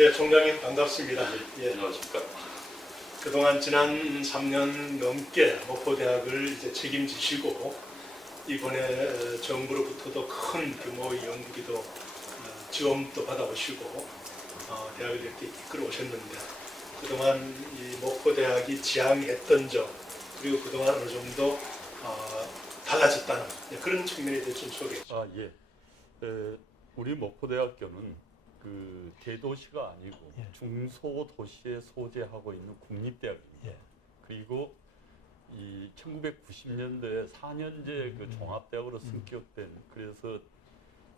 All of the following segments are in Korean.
예, 총장님 반갑습니다. 예, 안녕하십니까. 그동안 지난 3년 넘게 목포대학을 이제 책임지시고 이번에 정부로부터도 큰 규모의 연구비도 지원도 받아오시고 대학을 이렇게 이끌어 오셨는데 그동안 이 목포대학이 지향했던 점 그리고 그동안 어느 정도 달라졌다는 그런 측면에 대해서 좀 소개해 주시죠. 예. 우리 목포대학교는 그 대도시가 아니고 예. 중소도시에 소재하고 있는 국립대학입니다. 예. 그리고 이 1990년대에 4년제 그 종합대학으로 승격된, 그래서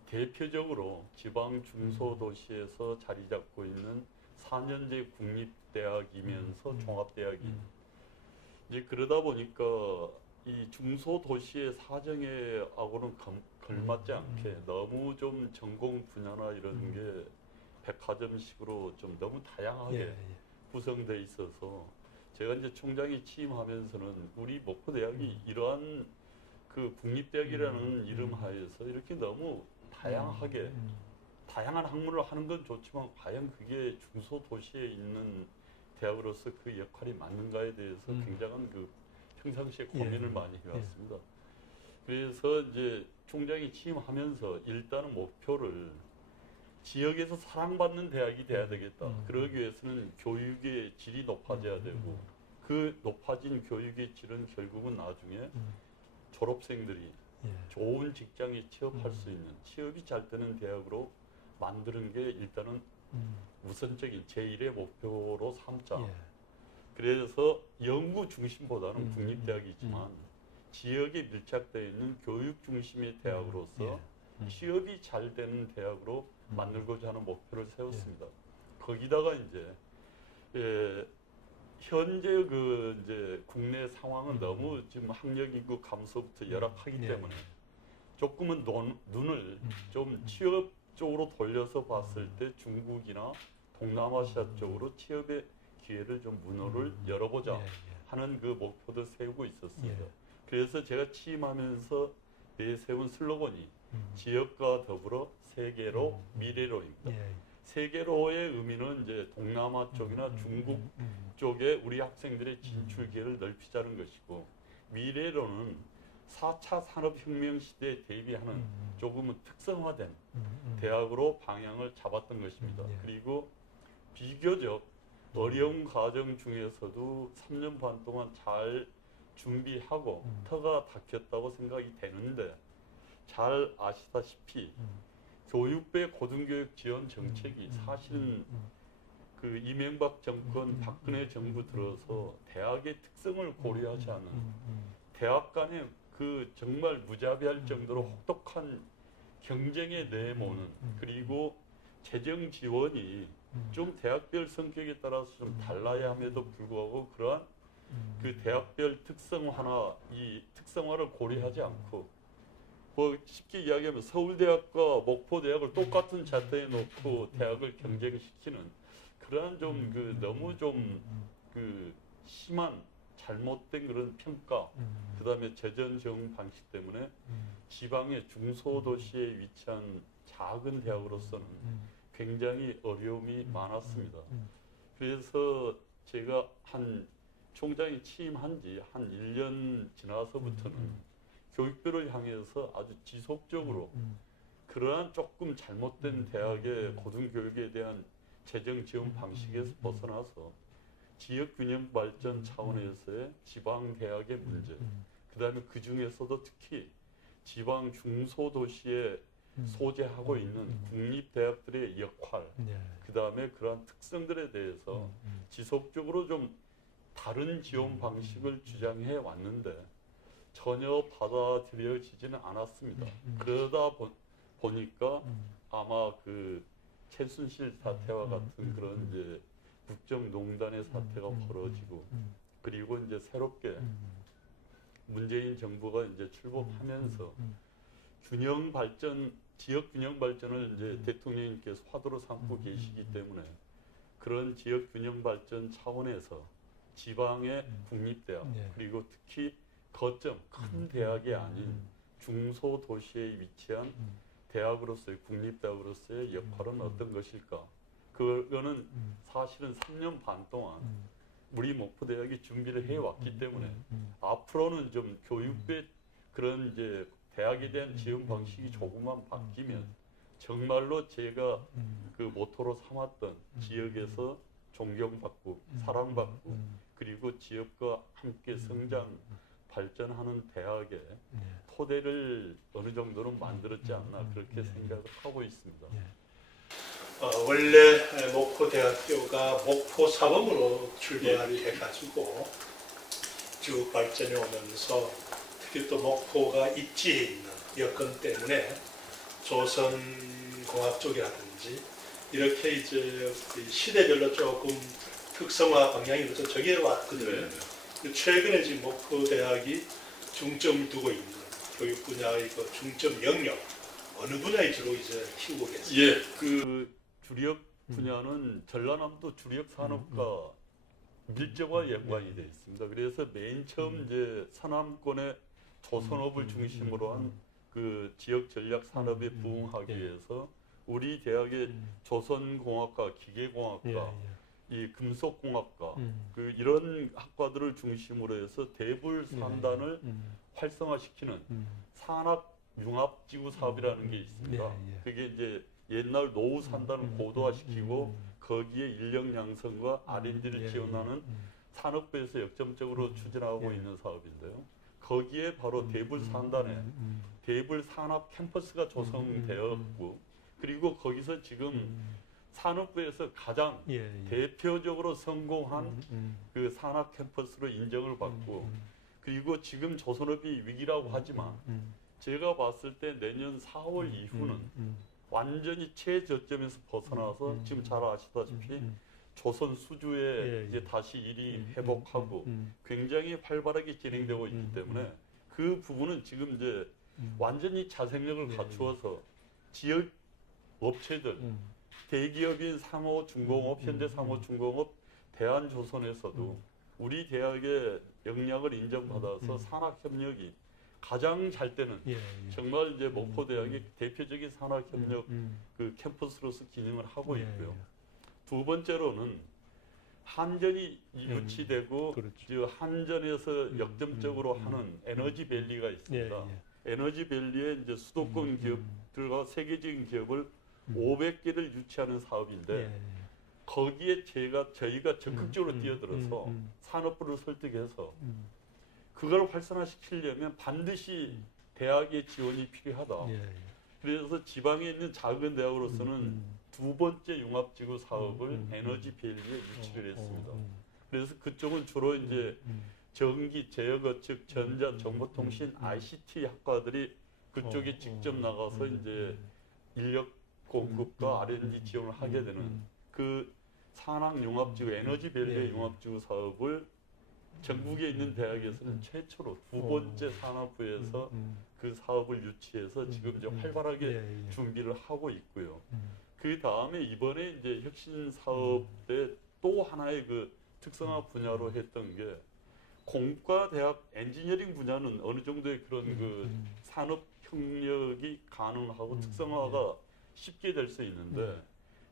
대표적으로 지방 중소도시에서 자리 잡고 있는 4년제 국립대학이면서 종합대학이 이제 그러다 보니까 이 중소도시의 사정에하고는 걸맞지 않게 너무 좀 전공 분야나 이런 게 백화점식으로 좀 너무 다양하게 구성돼 있어서 제가 이제 총장이 취임하면서는 우리 목포대학이 이러한 그 국립대학이라는 이름 하에서 이렇게 너무 다양하게 다양한 학문을 하는 건 좋지만 과연 그게 중소도시에 있는 대학으로서 그 역할이 맞는가에 대해서 굉장한 그 평상시에 고민을 많이 해왔습니다. 그래서 이제 총장이 취임하면서 일단은 목표를 지역에서 사랑받는 대학이 돼야 되겠다. 그러기 위해서는 교육의 질이 높아져야 되고 그 높아진 교육의 질은 결국은 나중에 졸업생들이 좋은 직장에 취업할 수 있는, 취업이 잘 되는 대학으로 만드는 게 일단은 우선적인 제1의 목표로 삼자. 그래서 연구 중심보다는 국립대학이지만 지역에 밀착되어 있는 교육 중심의 대학으로서 취업이 잘 되는 대학으로 만들고자 하는 목표를 세웠습니다. 거기다가 이제 현재 그 이제 국내 상황은 너무 지금 학력 인구 감소부터 열악하기 때문에 조금은 눈을 좀 취업 쪽으로 돌려서 봤을 때 중국이나 동남아시아 쪽으로 취업의 기회를 좀 문호를 열어보자 하는 그 목표도 세우고 있었습니다. 그래서 제가 취임하면서 내세운 슬로건이 지역과 더불어 세계로 미래로입니다. 세계로의 의미는 이제 동남아 쪽이나 중국 쪽에 우리 학생들의 진출 기회를 넓히자는 것이고, 미래로는 4차 산업혁명 시대에 대비하는 조금은 특성화된 대학으로 방향을 잡았던 것입니다. 그리고 비교적 어려운 과정 중에서도 3년 반 동안 잘 준비하고 터가 닦였다고 생각이 되는데, 잘 아시다시피 교육부의 고등교육 지원 정책이 사실은 그 이명박 정권 박근혜 정부 들어서 대학의 특성을 고려하지 않은, 대학 간의 그 정말 무자비할 정도로 혹독한 경쟁에 내모는, 그리고 재정 지원이 좀 대학별 성격에 따라서 좀 달라야 함에도 불구하고 그러한 그 대학별 특성화나 이 특성화를 고려하지 않고, 뭐 쉽게 이야기하면 서울대학과 목포대학을 똑같은 자리에 놓고 대학을 경쟁시키는 그러한 좀 그 너무 좀 그 심한 잘못된 그런 평가, 그다음에 재정 지원 방식 때문에 지방의 중소도시에 위치한 작은 대학으로서는 굉장히 어려움이 많았습니다. 그래서 제가 한 총장이 취임한 지 한 1년 지나서부터는 교육부를 향해서 아주 지속적으로 그러한 조금 잘못된 대학의 고등교육에 대한 재정 지원 방식에서 벗어나서 지역 균형 발전 차원에서의 지방 대학의 문제, 그다음에 그 중에서도 특히 지방 중소도시에 소재하고 있는 국립대학들의 역할, 그다음에 그러한 특성들에 대해서 지속적으로 좀 다른 지원 방식을 주장해 왔는데 전혀 받아들여지지는 않았습니다. 그러다 보니까 아마 그 최순실 사태와 같은 그런 이제 국정농단의 사태가 벌어지고, 그리고 이제 새롭게 문재인 정부가 이제 출범하면서 균형 발전, 지역 균형 발전을 이제 대통령님께서 화두로 삼고 계시기 때문에 그런 지역 균형 발전 차원에서 지방의 국립대학, 그리고 특히 거점 큰 대학이 아닌 중소도시에 위치한 대학으로서의, 국립대학으로서의 역할은 어떤 것일까? 그거는 사실은 3년 반 동안 우리 목포대학이 준비를 해왔기 때문에 앞으로는 좀 교육배 그런 이제 대학에 대한 지원 방식이 조금만 바뀌면 정말로 제가 그 모토로 삼았던 지역에서 존경받고 사랑받고 그리고 지역과 함께 성장 발전하는 대학의 토대를 어느 정도는 만들었지 않나 그렇게 생각을 하고 있습니다. 원래 목포대학교가 목포사범으로 출발을 해가지고 쭉 발전해 오면서 특히 또 목포가 입지에 있는 여건 때문에 조선공학 쪽이라든지 이렇게 이제 시대별로 조금 특성화 방향이 그래서 저기에 왔거든요. 최근에 지금 목포대학이 중점을 두고 있는 교육 분야의 그 중점 영역 어느 분야에 주로 이제 키우고 계세요? 예, 그 주력 분야는 전라남도 주력 산업과 밀접한 연관이 되어 있습니다. 그래서 맨 처음 이제 서남권의 조선업을 중심으로 한 그 지역 전략 산업에 부응하기 위해서 우리 대학의 조선공학과, 기계공학과, 이 금속공학과 그 이런 학과들을 중심으로 해서 대불 산단을 활성화시키는 산학 융합지구 사업이라는 게 있습니다. 그게 이제 옛날 노후 산단을 고도화시키고 거기에 인력 양성과 R&D를 지원하는 산업부에서 역점적으로 추진하고 있는 사업인데요. 거기에 바로 대불 산단에 대불 산업 캠퍼스가 조성되었고 그리고 거기서 지금 산업부에서 가장 대표적으로 성공한 그 산업 캠퍼스로 인정을 받고 그리고 지금 조선업이 위기라고 하지만 제가 봤을 때 내년 4월 이후는 완전히 최저점에서 벗어나서 지금 잘 아시다시피 조선 수주에 이제 다시 일이 회복하고 굉장히 활발하게 진행되고 있기 때문에 그 부분은 지금 이제 완전히 자생력을 갖추어서 지역 업체들 대기업인 상호중공업, 현대상호중공업, 대한조선에서도 우리 대학의 역량을 인정받아서 산학협력이 가장 잘 되는 정말 이제 목포대학의 대표적인 산학협력 그 캠퍼스로서 기능을 하고 있고요. 두 번째로는 한전이 유치되고 한전에서 역점적으로 하는 에너지밸리가 있습니다. 에너지밸리에 이제 수도권 기업들과 세계적인 기업을 500개를 유치하는 사업인데 거기에 저희가 적극적으로 뛰어들어서 산업부를 설득해서 그걸 활성화시키려면 반드시 대학의 지원이 필요하다. 그래서 지방에 있는 작은 대학으로서는 두 번째 융합지구 사업을 에너지밸리에 유치를 했습니다. 그래서 그쪽은 주로 이제 전기, 제어거측, 전자, 정보통신, ICT 학과들이 그쪽에 직접 나가서 이제 인력 공급과 R&D 지원을 하게 되는 그 산학융합지구, 에너지밸리의 융합지구 사업을 전국에 있는 대학에서는 최초로 두 번째 산업부에서 그 사업을 유치해서 지금 이제 활발하게 준비를 하고 있고요. 그 다음에 이번에 이제 혁신 사업의 또 하나의 그 특성화 분야로 했던 게 공과대학 엔지니어링 분야는 어느 정도의 그런 그 산업 협력이 가능하고 특성화가 쉽게 될 수 있는데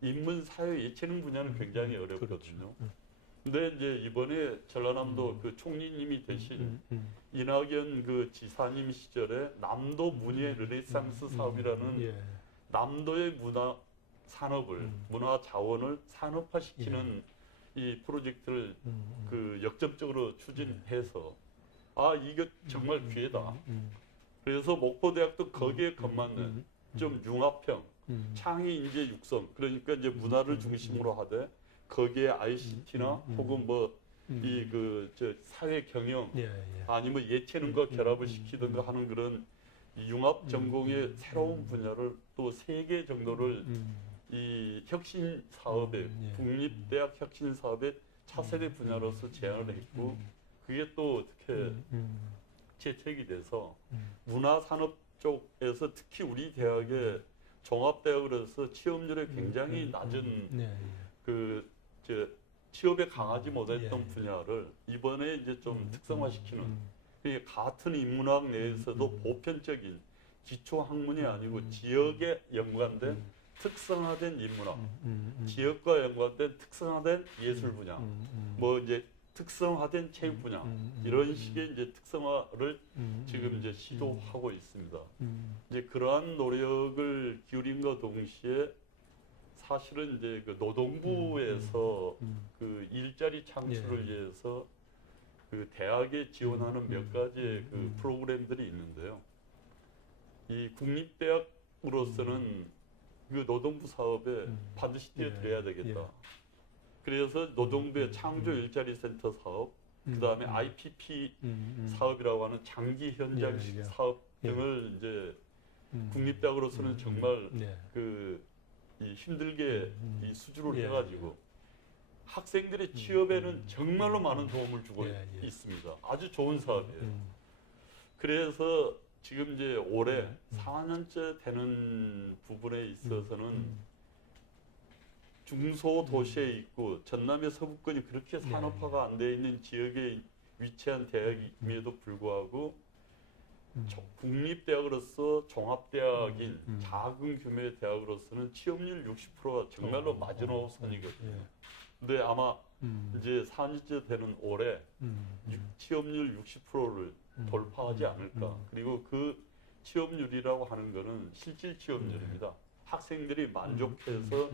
인문 사회 예체능 분야는 굉장히 어렵거든요. 근데 이제 이번에 전라남도 그 총리님이 되신 이낙연 그 지사님 시절에 남도 문예 르네상스 사업이라는 남도의 문화 산업을 문화 자원을 산업화시키는 이 프로젝트를 그 역점적으로 추진해서 아 이거 정말 기회다. 그래서 목포대학도 거기에 걸맞는 좀 융합형 창의 인재 육성 그러니까 이제 문화를 중심으로 하되 거기에 ICT나 혹은 뭐 이 그 저 사회 경영 아니면 예체능과 결합을 시키든가 하는 그런 융합 전공의 새로운 분야를 또 3개 정도를 이 혁신 사업에 국립대학 혁신 사업의 차세대 분야로서 제안을 했고 그게 또 어떻게 채택이 돼서 문화산업 쪽에서 특히 우리 대학의 종합대학으로서 취업률이 굉장히 낮은 그 취업에 강하지 못했던 분야를 이번에 이제 좀 특성화시키는 같은 인문학 내에서도 보편적인 기초 학문이 아니고 지역에 연관된 특성화된 인문학, 지역과 연관된 특성화된 예술 분야, 뭐 이제 특성화된 체육 분야 이런 식의 이제 특성화를 지금 이제 시도하고 있습니다. 이제 그러한 노력을 기울임과 동시에 사실은 이제 그 노동부에서 그 일자리 창출을 위해서 그 대학에 지원하는 몇 가지의 그 프로그램들이 있는데요. 이 국립대학으로서는 그 노동부 사업에 반드시 뛰어들어야 되겠다. 그래서 노동부의 창조 일자리 센터 사업, 그 다음에 IPP 사업이라고 하는 장기 현장식 사업 등을 이제 국립대학으로서는 정말 그 이 힘들게 이 수주를 해가지고 학생들의 취업에는 정말로 많은 도움을 주고 있습니다. 아주 좋은 사업이에요. 그래서 지금 이제 올해 4년째 되는 부분에 있어서는 중소도시에 있고 전남의 서부권이 그렇게 산업화가 안 되어 있는 지역에 위치한 대학임에도 불구하고 국립대학으로서 종합대학인 작은 규모의 대학으로서는 취업률 60%가 정말로 마지노선이거든요. 근데 아마 이제 4년째 되는 올해 취업률 60%를 돌파하지 않을까. 그리고 그 취업률이라고 하는 거는 실질 취업률입니다. 학생들이 만족해서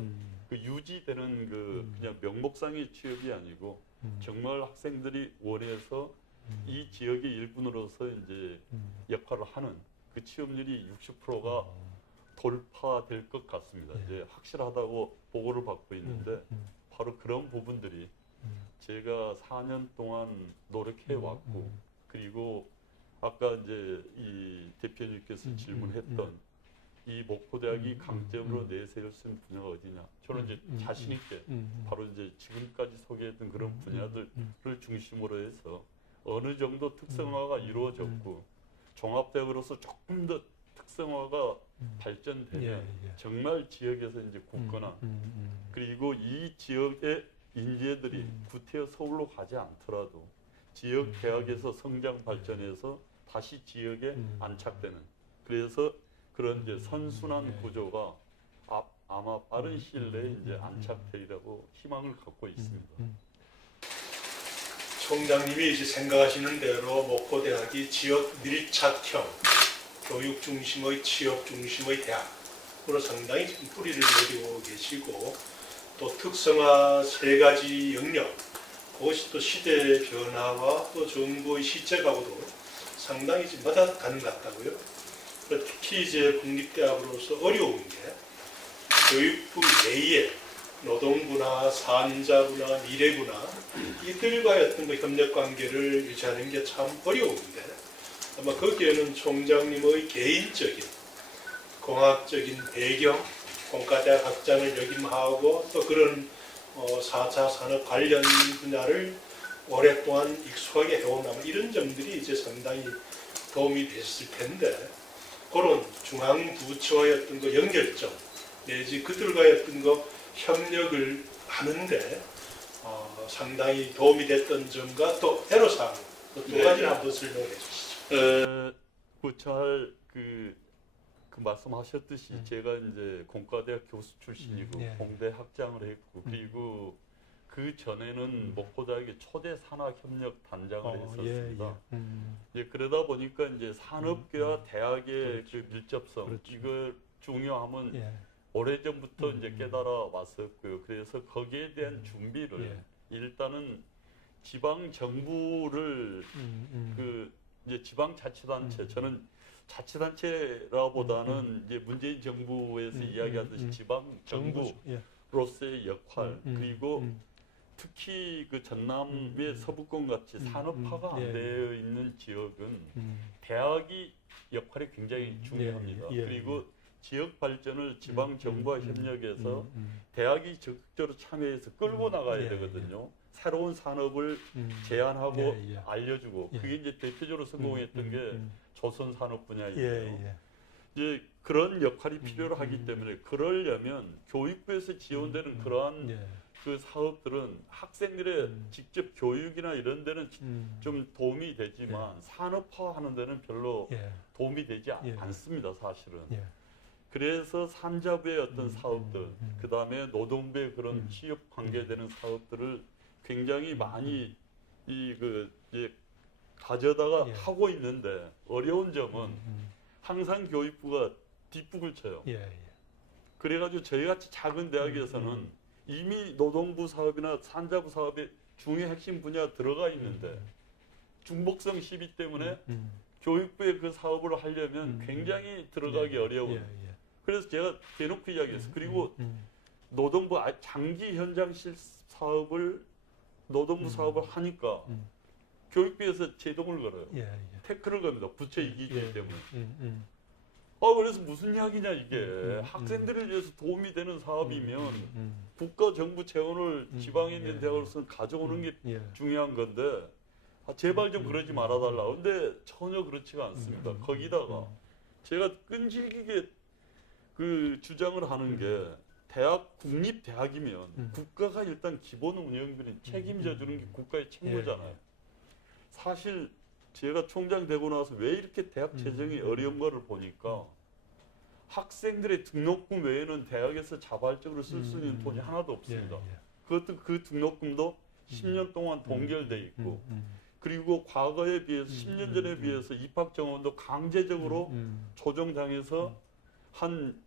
그 유지되는 그 그냥 명목상의 취업이 아니고 정말 학생들이 원해서 이 지역의 일꾼으로서 이제 역할을 하는 그 취업률이 60%가 돌파될 것 같습니다. 이제 확실하다고 보고를 받고 있는데 바로 그런 부분들이 제가 4년 동안 노력해 왔고 그리고 아까 이제 이 대표님께서 질문했던 이 목포대학이 강점으로 내세울 수 있는 분야가 어디냐? 저는 이제 자신 있게 바로 이제 지금까지 소개했던 그런 분야들을 중심으로 해서 어느 정도 특성화가 이루어졌고 종합대학으로서 조금 더 특성화가 발전되면 정말 지역에서 이제 굳거나 그리고 이 지역의 인재들이 구태여 서울로 가지 않더라도 지역 대학에서 성장 발전해서 다시 지역에 안착되는 그래서 그런 이제 선순환 구조가 아마 빠른 시일 내에 이제 안착되리라고 희망을 갖고 있습니다. 총장님이 이제 생각하시는 대로 목포대학이 지역 밀착형 교육 중심의 취업 중심의 대학으로 상당히 지금 뿌리를 내리고 계시고 또 특성화 세 가지 영역 그것이 또 시대의 변화와 또 정부의 시책하고도 상당히 지금 맞아가는 것 같다고요. 특히 이제 국립대학으로서 어려운 게 교육부 내에 노동부나 산자부나 미래부나 이들과의 어떤 협력 관계를 유지하는 게 참 어려운데 아마 거기에는 총장님의 개인적인 공학적인 배경, 공과대학 학장을 역임하고 또 그런 4차 산업 관련 분야를 오랫동안 익숙하게 해온 이런 점들이 이제 상당히 도움이 됐을 텐데 그런 중앙부처의 어떤 그 연결점 내지 그들과의 어떤 그 협력을 하는데 상당히 도움이 됐던 점과 또 애로사항 두 가지를 한번 설명해 주시죠. 그 말씀하셨듯이 제가 이제 공과대학 교수 출신이고 공대 학장을 했고 그리고 그 전에는 목포대학의 초대 산학협력 단장을 했었습니다. 그러다 보니까 이제 산업계와 대학의 그 밀접성 이걸 중요함은 오래전부터 이제 깨달아 왔었고요. 그래서 거기에 대한 준비를 일단은 지방 정부를 그 이제 지방자치단체 저는 자치단체라보다는 이제 문재인 정부에서 이야기하듯이 지방 정부로서의 역할 그리고 특히 그 전남의 서부권 같이 산업화가 안 되어 있는 지역은 대학이 역할이 굉장히 중요합니다. 그리고 지역 발전을 지방 정부와 협력해서 대학이 적극적으로 참여해서 끌고 나가야 되거든요. 새로운 산업을 제안하고 알려주고 그게 이제 대표적으로 성공했던 게 조선 산업 분야인데요. 이제 그런 역할이 필요로 하기 때문에 그러려면 교육부에서 지원되는 그러한 그 사업들은 학생들의 직접 교육이나 이런 데는 좀 도움이 되지만 산업화하는 데는 별로 도움이 되지 않습니다, 사실은. 그래서 산자부의 어떤 사업들, 그 다음에 노동부의 그런 취업 관계되는 사업들을 굉장히 많이 이제 가져다가 예. 하고 있는데 어려운 점은 항상 교육부가 뒷북을 쳐요. 예, 예. 그래가지고 저희같이 작은 대학에서는 이미 노동부 사업이나 산자부 사업의 중요 핵심 분야 들어가 있는데 중복성 시비 때문에 교육부의 그 사업을 하려면 굉장히 들어가기 어려운. 예, 예. 그래서 제가 대놓고 이야기했어요. 그리고 노동부 장기 현장실 사업을 노동부 사업을 하니까 교육부에서 제동을 걸어요. 예, 예. 태클을 겁니다. 부채 이기기 예, 때문에. 음. 그래서 무슨 이야기냐 이게. 학생들을 위해서 도움이 되는 사업이면 국가 정부 재원을 지방에 있는 예, 대학으로서는 가져오는 게 예. 중요한 건데 제발 좀 그러지 말아달라. 근데 전혀 그렇지가 않습니다. 거기다가 제가 끈질기게 그 주장을 하는 게 대학 국립대학이면 국가가 일단 기본 운영비는 책임져 주는 게 국가의 책무잖아요. 사실 제가 총장 되고 나서 왜 이렇게 대학 재정이 어려운가를 보니까 학생들의 등록금 외에는 대학에서 자발적으로 쓸 수 있는 돈이 하나도 없습니다. 그것도 그 등록금도 10년 동안 동결돼 있고 그리고 과거에 비해서 10년 전에 비해서 입학 정원도 강제적으로 조정당해서 한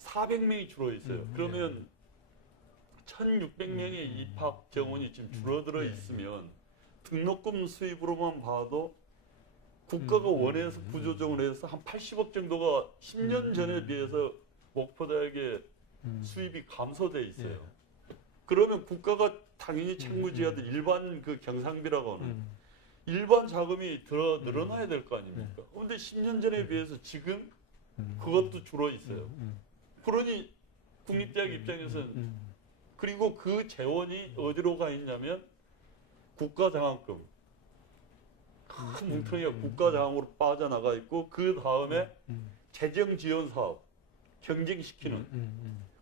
400명이 줄어 있어요. 그러면 1,600명의 입학 정원이 지금 줄어들어 있으면 등록금 수입으로만 봐도 국가가 원해서 구조정을 해서 한 80억 정도가 10년 전에 비해서 목포대학의 수입이 감소돼 있어요. 그러면 국가가 당연히 책무져야 될 일반 그 경상비라고 하는 일반 자금이 늘어나야 될 거 아닙니까? 그런데 10년 전에 비해서 지금 그것도 줄어 있어요. 그러니 국립대학 입장에서는 그리고 그 재원이 어디로 가 있냐면 국가장학금 큰 뭉텅이가 국가장학으로 빠져나가 있고 그 다음에 재정지원사업 경쟁시키는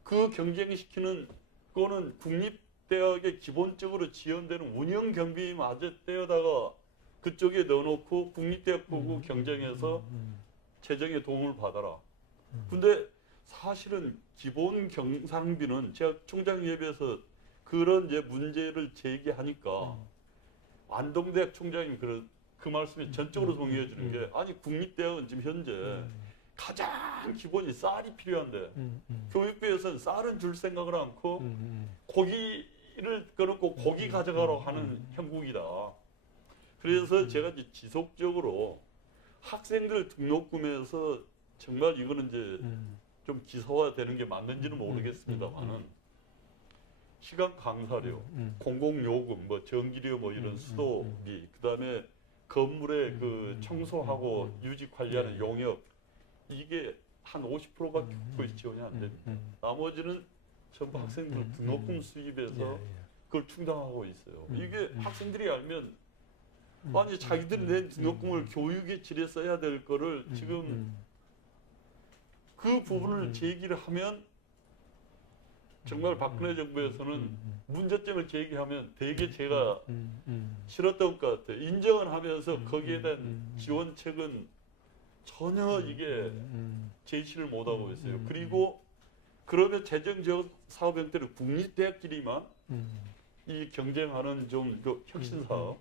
그 경쟁시키는 그거는 국립대학에 기본적으로 지원되는 운영경비마저 떼어다가 그쪽에 넣어놓고 국립대학 보고 경쟁해서 재정에 도움을 받아라. 근데 사실은 기본 경상비는 제가 총장협의회에서 그런 이제 문제를 제기하니까 안동대학 총장님 그 말씀에 전적으로 동의해 주는 게 아니 국립대학은 지금 현재 가장 기본이 쌀이 필요한데 교육부에서는 쌀은 줄 생각을 않고 고기를 꺼놓고 고기 가져가라고 하는 형국이다. 그래서 제가 이제 지속적으로 학생들 등록금에서 정말 이거는 이제 좀 기사화되는 게 맞는지는 모르겠습니다만은 시간 강사료, 공공요금, 뭐 전기료 뭐 이런 수도비, 그다음에 건물의 그 청소하고 유지 관리하는 용역 이게 한 50%밖에 거의 지원이 안 됩니다. 나머지는 전부 학생들 등록금 수입에서 그걸 충당하고 있어요. 이게 학생들이 알면 아니 자기들이 낸 등록금을 교육의 질에 써야 될 거를 지금 그 부분을 제기를 하면 정말 박근혜 정부에서는 문제점을 제기하면 되게 제가 싫었던 것 같아요. 인정을 하면서 거기에 대한 지원책은 전혀 이게 제시를 못하고 있어요. 그리고 그러면 재정지원 사업 형태를 국립대학끼리만 이 경쟁하는 좀 그 혁신사업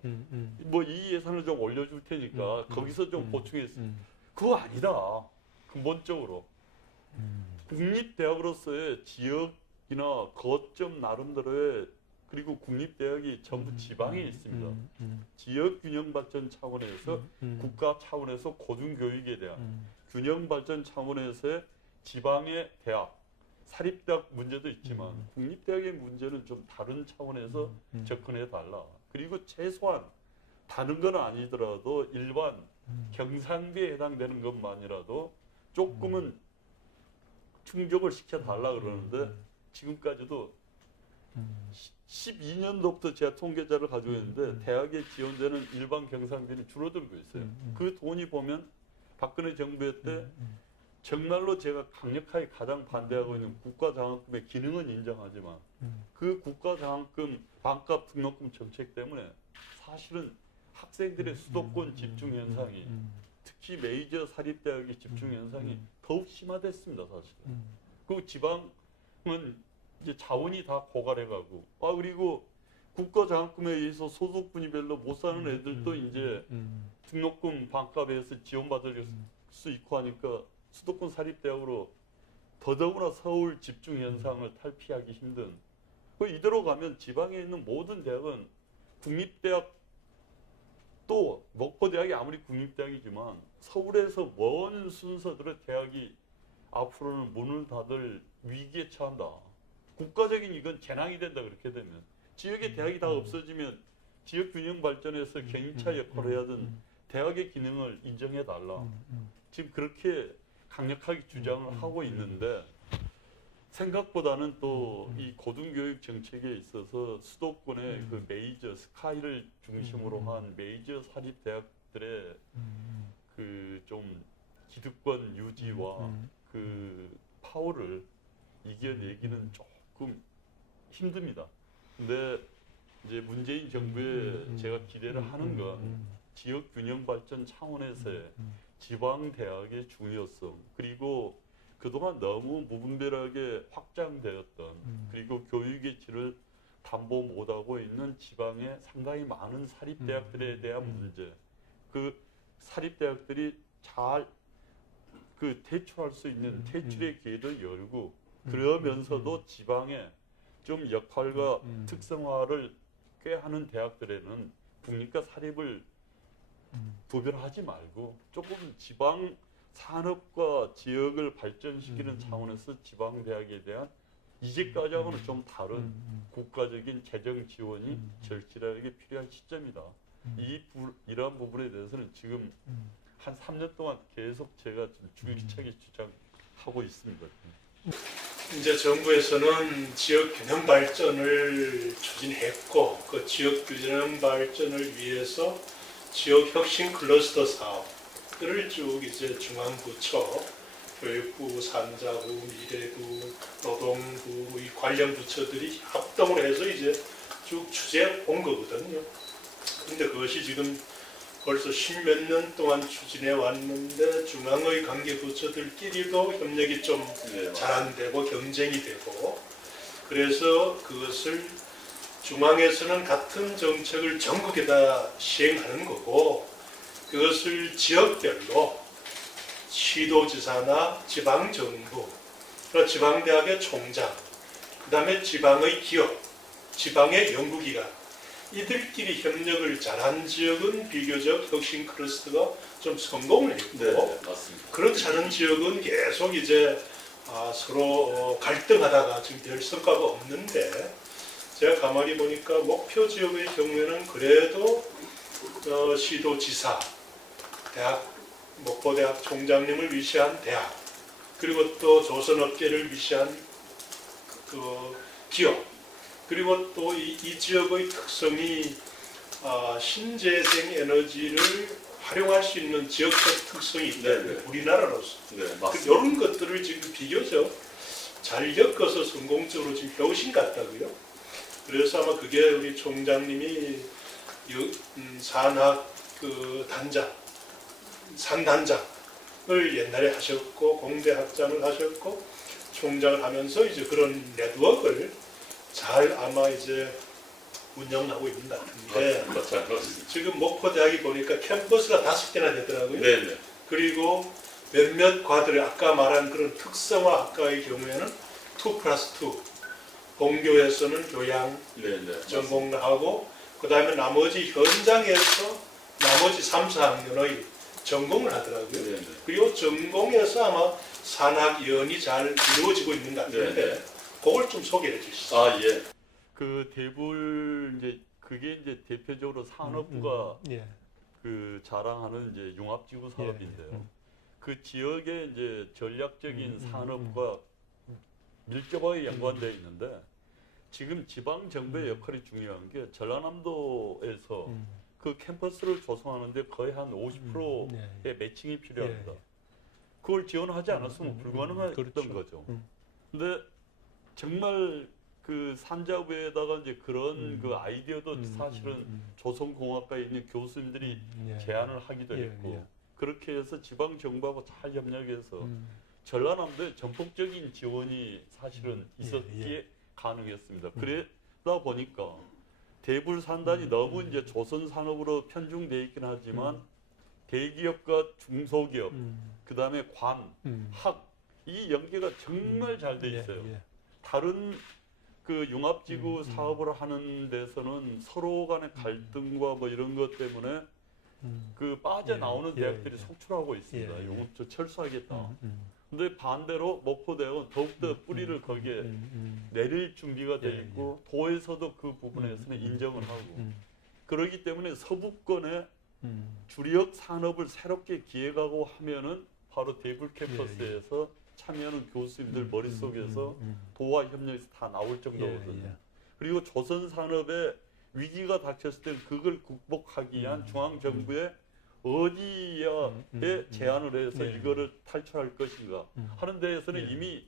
뭐 이 예산을 좀 올려줄 테니까 거기서 좀 보충했어요. 그거 아니다. 근본적으로 국립대학으로서의 지역이나 거점 나름대로의 그리고 국립대학이 전부 지방에 있습니다. 지역 균형 발전 차원에서 국가 차원에서 고등교육에 대한 균형 발전 차원에서의 지방의 대학, 사립대학 문제도 있지만 국립대학의 문제는 좀 다른 차원에서 접근해 달라. 그리고 최소한 다른 건 아니더라도 일반 경상비에 해당되는 것만이라도 조금은 충족을 시켜달라 그러는데 지금까지도 12년도부터 제가 통계자를 가지고 있는데 대학에 지원되는 일반 경상비는 줄어들고 있어요. 그 돈이 보면 박근혜 정부 때 정말로 제가 강력하게 가장 반대하고 있는 국가장학금의 기능은 인정하지만 그 국가장학금 반값 등록금 정책 때문에 사실은 학생들의 수도권 집중 현상이 특히 메이저 사립대학의 집중 현상이 더욱 심화됐습니다, 사실. 그 지방은 이제 자원이 다 고갈해가고, 그리고 국가장학금에 의해서 소득분위별로 못 사는 애들도 이제 등록금 반값에서 지원받을 수 있고 하니까 수도권 사립대학으로 더더구나 서울 집중 현상을 탈피하기 힘든. 이대로 가면 지방에 있는 모든 대학은 국립대학 또 목포대학이 아무리 국립대학이지만 서울에서 먼 순서대로 대학이 앞으로는 문을 닫을 위기에 처한다. 국가적인 이건 재난이 된다. 그렇게 되면 지역의 대학이 다 없어지면 지역 균형 발전에서 견인차 역할을 해야 하던 대학의 기능을 인정해 달라. 지금 그렇게 강력하게 주장을 하고 있는데 생각보다는 또 이 고등교육 정책에 있어서 수도권의 그 메이저 스카이를 중심으로 한 메이저 사립 대학들의 그 좀 기득권 유지와 그 파워를 이겨내기는 조금 힘듭니다. 근데 이제 문재인 정부에 제가 기대를 하는 건 지역 균형 발전 차원에서의 지방 대학의 중요성, 그리고 그동안 너무 무분별하게 확장되었던 그리고 교육의 질을 담보 못하고 있는 지방의 상당히 많은 사립대학들에 대한 문제, 그 사립대학들이 잘 그 퇴출할 수 있는 퇴출의 기회를 열고, 그러면서도 지방에 좀 역할과 특성화를 꾀하는 대학들에는 국립과 사립을 구별하지 말고 조금 지방 산업과 지역을 발전시키는 차원에서 지방 대학에 대한 이제까지하고는 좀 다른 국가적인 재정 지원이 절실하게 필요한 시점이다. 이러한 부분에 대해서는 지금 한 3년 동안 계속 제가 좀 줄기차게 주장하고 있습니다. 이제 정부에서는 지역 균형 발전을 추진했고, 그 지역 균형 발전을 위해서 지역 혁신 클러스터 사업들을 쭉 이제 중앙부처, 교육부, 산자부, 미래부, 노동부, 이 관련 부처들이 합동을 해서 이제 쭉 추진해 온 거거든요. 근데 그것이 지금 벌써 10몇 년 동안 추진해 왔는데 중앙의 관계 부처들끼리도 협력이 좀 잘 안 되고 경쟁이 되고, 그래서 그것을 중앙에서는 같은 정책을 전국에다 시행하는 거고, 그것을 지역별로 시도지사나 지방정부, 지방대학의 총장, 그 다음에 지방의 기업, 지방의 연구기관, 이들끼리 협력을 잘한 지역은 비교적 혁신 클러스터가 좀 성공을 했고, 맞습니다. 그렇지 않은 지역은 계속 이제 서로 갈등하다가 지금 별 성과가 없는데, 제가 가만히 보니까 목표 지역의 경우에는 그래도 시도지사, 대학, 목포대학 총장님을 위시한 대학, 그리고 또 조선업계를 위시한 그 기업, 그리고 또 이 지역의 특성이 신재생 에너지를 활용할 수 있는 지역적 특성이 있다. 우리나라로서. 이런 것들을 지금 비교적 잘 엮어서 성공적으로 지금 해오신 것 같다고요. 그래서 아마 그게 우리 총장님이 산학 그 단장, 산단장을 옛날에 하셨고, 공대 학장을 하셨고, 총장을 하면서 이제 그런 네트워크를 잘 아마 이제 운영하고 있는 것 같은데, 지금 목포대학이 보니까 캠퍼스가 5개나 되더라고요. 네네. 그리고 몇몇 과들을 아까 말한 그런 특성화 학과의 경우에는 2+2, 본교에서는 교양 전공을 하고, 그 다음에 나머지 현장에서 나머지 3, 4학년의 전공을 하더라고요. 그리고 전공에서 아마 산학연이 잘 이루어지고 있는 것 같은데, 그걸 좀 소개해 주시죠. 예. 그 대불 이제 그게 이제 대표적으로 산업부가 그 자랑하는 이제 융합지구 사업인데요. 그 지역의 이제 전략적인 산업과 밀접하게 연관되어 있는데, 지금 지방 정부의 역할이 중요한 게 전라남도에서 그 캠퍼스를 조성하는데 거의 한 50%의 매칭이 필요합니다. 그걸 지원하지 않았으면 불가능했던 거죠. 근데 정말 그 산자부에다가 이제 그런 그 아이디어도 사실은 조선공학과에 있는 교수님들이 제안을 하기도 했고, 그렇게 해서 지방 정부하고 잘 협력해서 전라남도에 전폭적인 지원이 사실은 있었기에 가능했습니다. 그러다 보니까 대불 산단이 너무 이제 조선 산업으로 편중돼 있긴 하지만 대기업과 중소기업, 그 다음에 관, 학, 이 연계가 정말 잘 돼 있어요. 다른 그 융합지구 사업을 하는 데서는 서로 간의 갈등과 뭐 이런 것 때문에 그 빠져나오는 대학들이 속출하고 있습니다. 이건 좀 철수하겠다. 근데 반대로 목포대학은 더욱더 뿌리를 거기에 내릴 준비가 돼 있고 도에서도 그 부분에서는 인정을 하고 그러기 때문에 서부권에 주력 산업을 새롭게 기획하고 하면은 바로 대불 캠퍼스에서 참여하는 교수님들 머릿속에서 도와 협력에서 다 나올 정도거든요. 그리고 조선 산업의 위기가 닥쳤을 때 그걸 극복하기 위한 중앙정부의 어디에 제안을 해서 이거를 탈출할 것인가 하는 데에서는 이미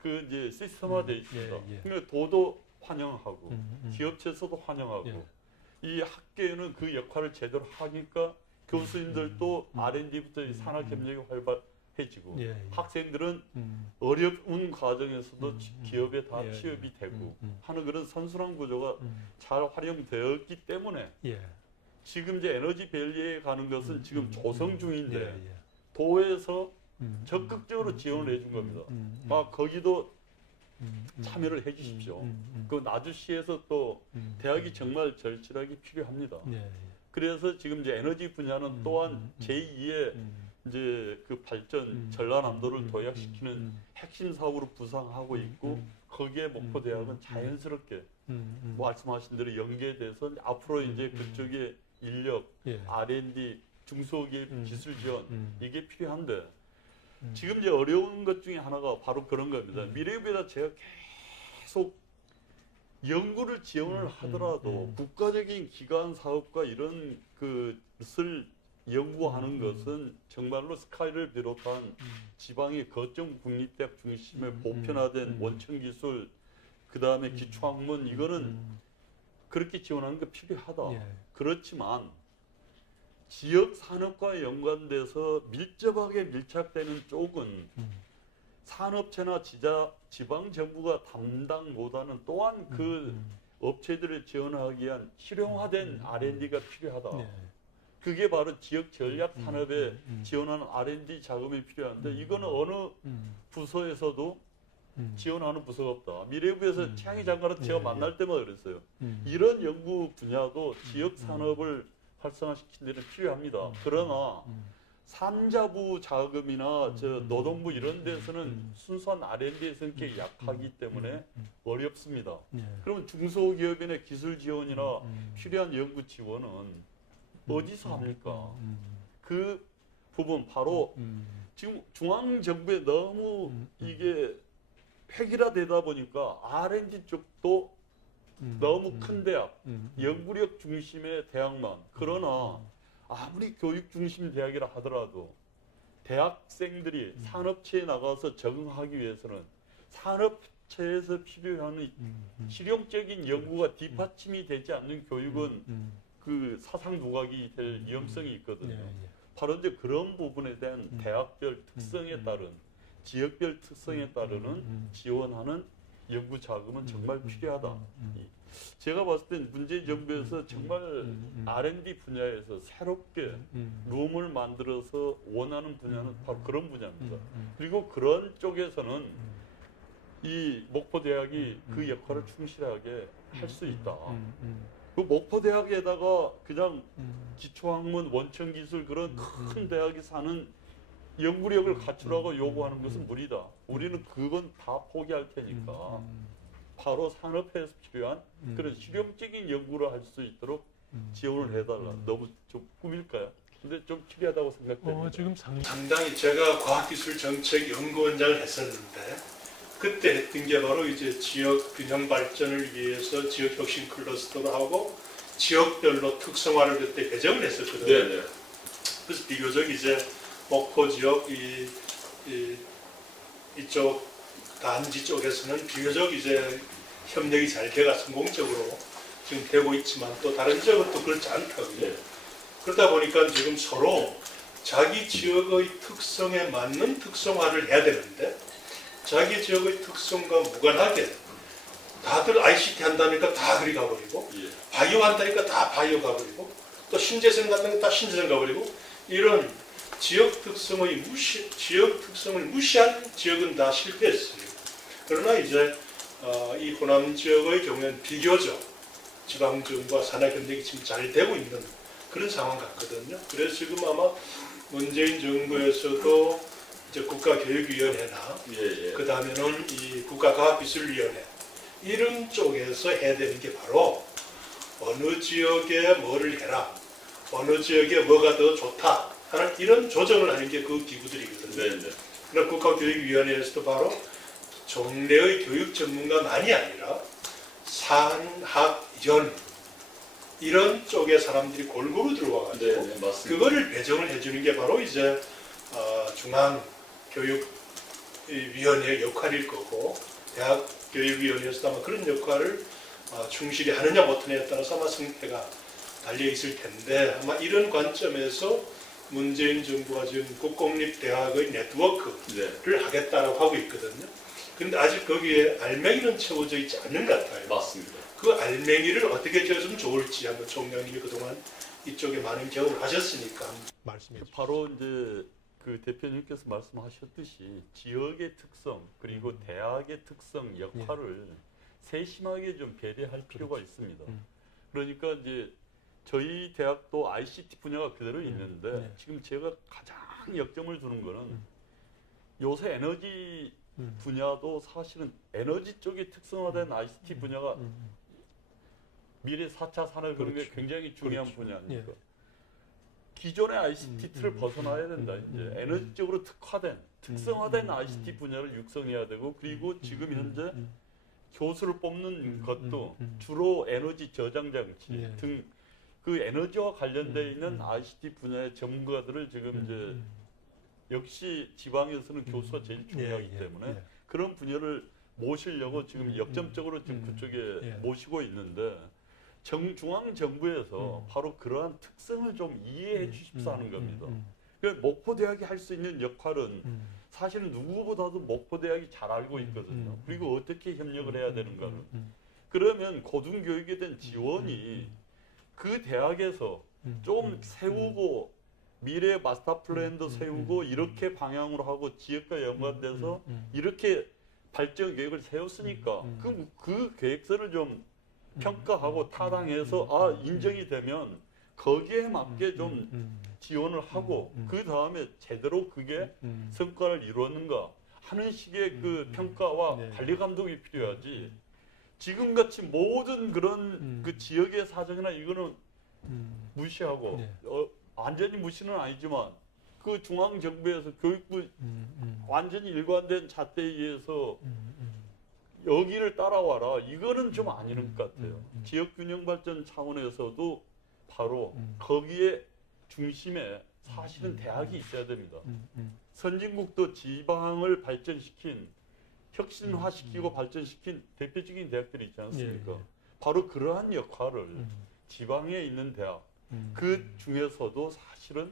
그 이제 시스템화되어 있습니다. 그러니까 도도 환영하고 기업체에서도 환영하고 이 학계는 그 역할을 제대로 하니까 교수님들도 R&D부터 산학 협력이 활발해지고 학생들은 어려운 과정에서도 기업에 다 취업이 되고 하는 그런 선순환 구조가 잘 활용되었기 때문에 지금 이제 에너지 밸리에 가는 것은 지금 조성 중인데 도에서 적극적으로 지원을 해준 겁니다. 거기도 참여를 해주십시오. 그 나주시에서 또 대학이 정말 절실하게 필요합니다. 그래서 지금 이제 에너지 분야는 또한 제2의 이제 그 발전 전라남도를 도약시키는 핵심 사업으로 부상하고 있고 거기에 목포대학은 자연스럽게 말씀하신 대로 연계돼서 앞으로 이제 그쪽에 인력, R&D, 중소기업 기술 지원 이게 필요한데 지금 이제 어려운 것 중에 하나가 바로 그런 겁니다. 미래부에다 제가 계속 연구를 지원을 하더라도 국가적인 기관 사업과 이런 것을 연구하는 것은 정말로 스카이를 비롯한 지방의 거점 국립대학 중심의 보편화된 원천기술 그 다음에 기초학문 이거는 그렇게 지원하는 게 필요하다. 그렇지만 지역 산업과 연관돼서 밀접하게 밀착되는 쪽은 산업체나 지방 정부가 담당보다는 또한 그 업체들을 지원하기 위한 실용화된 R&D가 필요하다. 그게 바로 지역 전략 산업에 지원하는 R&D 자금이 필요한데 이거는 어느 부서에서도 지원하는 부서가 없다. 미래부에서 최양희 장관한테 제가 만날 때마다 그랬어요. 이런 연구 분야도 지역 산업을 활성화시킨 데는 필요합니다. 그러나 산자부 자금이나 노동부 이런 데서는 순수한 R&D의 성격이 약하기 때문에 어렵습니다. 그러면 중소기업이나 기술 지원이나 필요한 연구 지원은 어디서 합니까? 그 부분 바로 지금 중앙정부에 너무 이게 획일화되다 보니까 R&D 쪽도 너무 큰 대학, 연구력 중심의 대학만 그러나 아무리 교육 중심 대학이라 하더라도 대학생들이 산업체에 나가서 적응하기 위해서는 산업체에서 필요한 실용적인 연구가 뒷받침이 되지 않는 교육은 그 사상 누각이 될 위험성이 있거든요. 바로 이제 그런 부분에 대한 대학별 특성에 따른 지역별 특성에 따르는 지원하는 연구 자금은 정말 필요하다. 제가 봤을 땐 문재인 정부에서 정말 R&D 분야에서 새롭게 룸을 만들어서 원하는 분야는 바로 그런 분야입니다. 그리고 그런 쪽에서는 이 목포대학이 그 역할을 충실하게 할 수 있다. 그 목포대학에다가 그냥 기초학문, 원천기술 그런 큰 대학이 사는 연구력을 갖추라고 요구하는 것은 무리다. 우리는 그건 다 포기할 테니까 바로 산업에서 필요한 그런 실용적인 연구를 할 수 있도록 지원을 해달라. 너무 좀 꿈일까요? 근데 좀 필요하다고 생각됩니다. 지금 상당히 제가 과학기술정책연구원장을 했었는데 그때 했던 게 바로 이제 지역 균형 발전을 위해서 지역 혁신 클러스터를 하고 지역별로 특성화를 그때 배정을 했었거든요. 네네. 그래서 비교적 이제 목포 지역 이쪽 단지 쪽에서는 비교적 이제 협력이 잘 돼가 성공적으로 지금 되고 있지만 또 다른 지역은 또 그렇지 않거든요. 그러다 보니까 지금 서로 자기 지역의 특성에 맞는 특성화를 해야 되는데 자기 지역의 특성과 무관하게 다들 ICT 한다니까 다 그리 가버리고 예. 바이오 한다니까 다 바이오 가버리고 또 신재생 한다니까 다 신재생 가버리고 이런 지역 특성을 무시한 지역은 다 실패했어요. 그러나 이제 이 호남 지역의 경우에는 비교적 지방정부와 산하견택이 지금 잘 되고 있는 그런 상황 같거든요. 그래서 지금 아마 문재인 정부에서도 이제 국가교육위원회나 예. 그 다음에는 이 국가과학기술위원회 이런 쪽에서 해야 되는 게 바로 어느 지역에 뭐를 해라, 어느 지역에 뭐가 더 좋다 하는 이런 조정을 하는 게 그 기구들이거든요. 네. 그러나 국가교육위원회에서도 바로 종래의 교육 전문가만이 아니라 산학연 이런 쪽의 사람들이 골고루 들어와가지고 네, 맞습니다. 그거를 배정을 해주는 게 바로 이제 중앙교육위원회의 역할일 거고 대학교육위원회에서도 아마 그런 역할을 충실히 하느냐 못하느냐에 따라서 아마 승패가 달려 있을 텐데 아마 이런 관점에서 문재인 정부가 지금 국공립대학의 네트워크를 네. 하겠다라고 하고 있거든요. 근데 아직 거기에 알맹이는 채워져 있지 않는 것 같아요. 맞습니다. 그 알맹이를 어떻게 지어주면 좋을지 한번 총장님이 그동안 이쪽에 많은 경험을 하셨으니까 말씀해 주시죠. 바로 이제 그 대표님께서 말씀하셨듯이 지역의 특성 그리고 대학의 특성 역할을 세심하게 좀 배려할 필요가 있습니다. 그러니까 이제 저희 대학도 ICT 분야가 그대로 있는데 지금 제가 가장 역점을 두는 거는 요새 에너지 분야도 사실은 에너지 쪽이 특성화된 ICT 분야가 미래 4차 산업 그런 게 굉장히 중요한 분야니까 기존의 ICT 틀을 벗어나야 된다. 이제 에너지 쪽으로 특성화된 ICT 분야를 육성해야 되고 그리고 지금 현재 교수를 뽑는 것도 주로 에너지 저장 장치 등 그 에너지와 관련되어 있는 ICT 분야의 전문가들을 지금 이제 역시 지방에서는 교수가 제일 중요하기 때문에 그런 분야를 모시려고 지금 역점적으로 지금 그쪽에 모시고 있는데 중앙 정부에서 바로 그러한 특성을 좀 이해해 주십사 하는 겁니다. 그러니까 목포대학이 할 수 있는 역할은 사실은 누구보다도 목포대학이 잘 알고 있거든요. 그리고 어떻게 협력을 해야 되는가를. 그러면 고등교육에 대한 지원이 그 대학에서 좀 세우고 미래 마스터 플랜도 세우고 이렇게 방향으로 하고 지역과 연관돼서 이렇게 발전 계획을 세웠으니까 그 계획서를 좀 평가하고 타당해서 인정이 되면 거기에 맞게 좀 지원을 하고 그 다음에 제대로 그게 성과를 이루었는가 하는 식의 그 평가와 관리 감독이 필요하지. 지금같이 모든 그런 그 지역의 사정이나 이거는 무시하고 완전히 무시는 아니지만 그 중앙 정부에서 교육부 완전히 일관된 잣대에 의해서 여기를 따라와라. 이거는 좀 아닌 것 같아요. 지역 균형 발전 차원에서도 바로 거기에 중심에 사실은 대학이 있어야 됩니다. 선진국도 지방을 발전시킨 혁신화시키고 발전시킨 대표적인 대학들이 있지 않습니까? 바로 그러한 역할을 지방에 있는 대학 그 중에서도 사실은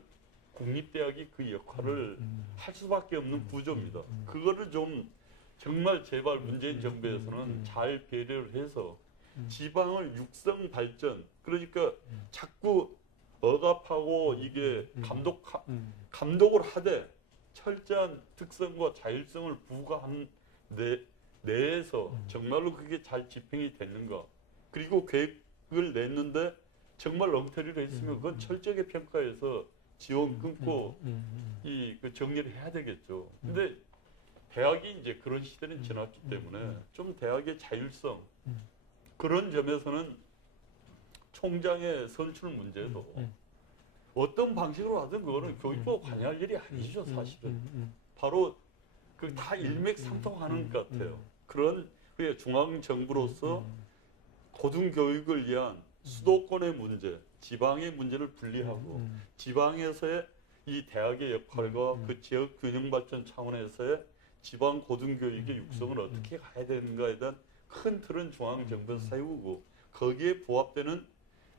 국립대학이 그 역할을 할 수밖에 없는 구조입니다. 그거를 좀 정말 제발 문재인 정부에서는 잘 배려를 해서 지방을 육성 발전 그러니까 자꾸 억압하고 이게 감독을 하되 철저한 특성과 자율성을 부과한 내에서 정말로 그게 잘 집행이 됐는가 그리고 계획을 냈는데 정말 엉터리로 했으면 그건 철저하게 평가해서 지원 끊고 그 정리를 해야 되겠죠. 근데 대학이 이제 그런 시대는 지났기 때문에 좀 대학의 자율성 그런 점에서는 총장의 선출 문제도 어떤 방식으로 하든 그거는 교육부가 관여할 일이 아니죠 사실은. 바로 그 다 일맥상통하는 것 같아요. 그런 중앙 정부로서 고등교육을 위한 수도권의 문제, 지방의 문제를 분리하고 지방에서의 이 대학의 역할과 그 지역 균형 발전 차원에서의 지방 고등교육의 육성을 어떻게 가야 되는가에 대한 큰 틀은 중앙 정부에서 세우고 거기에 부합되는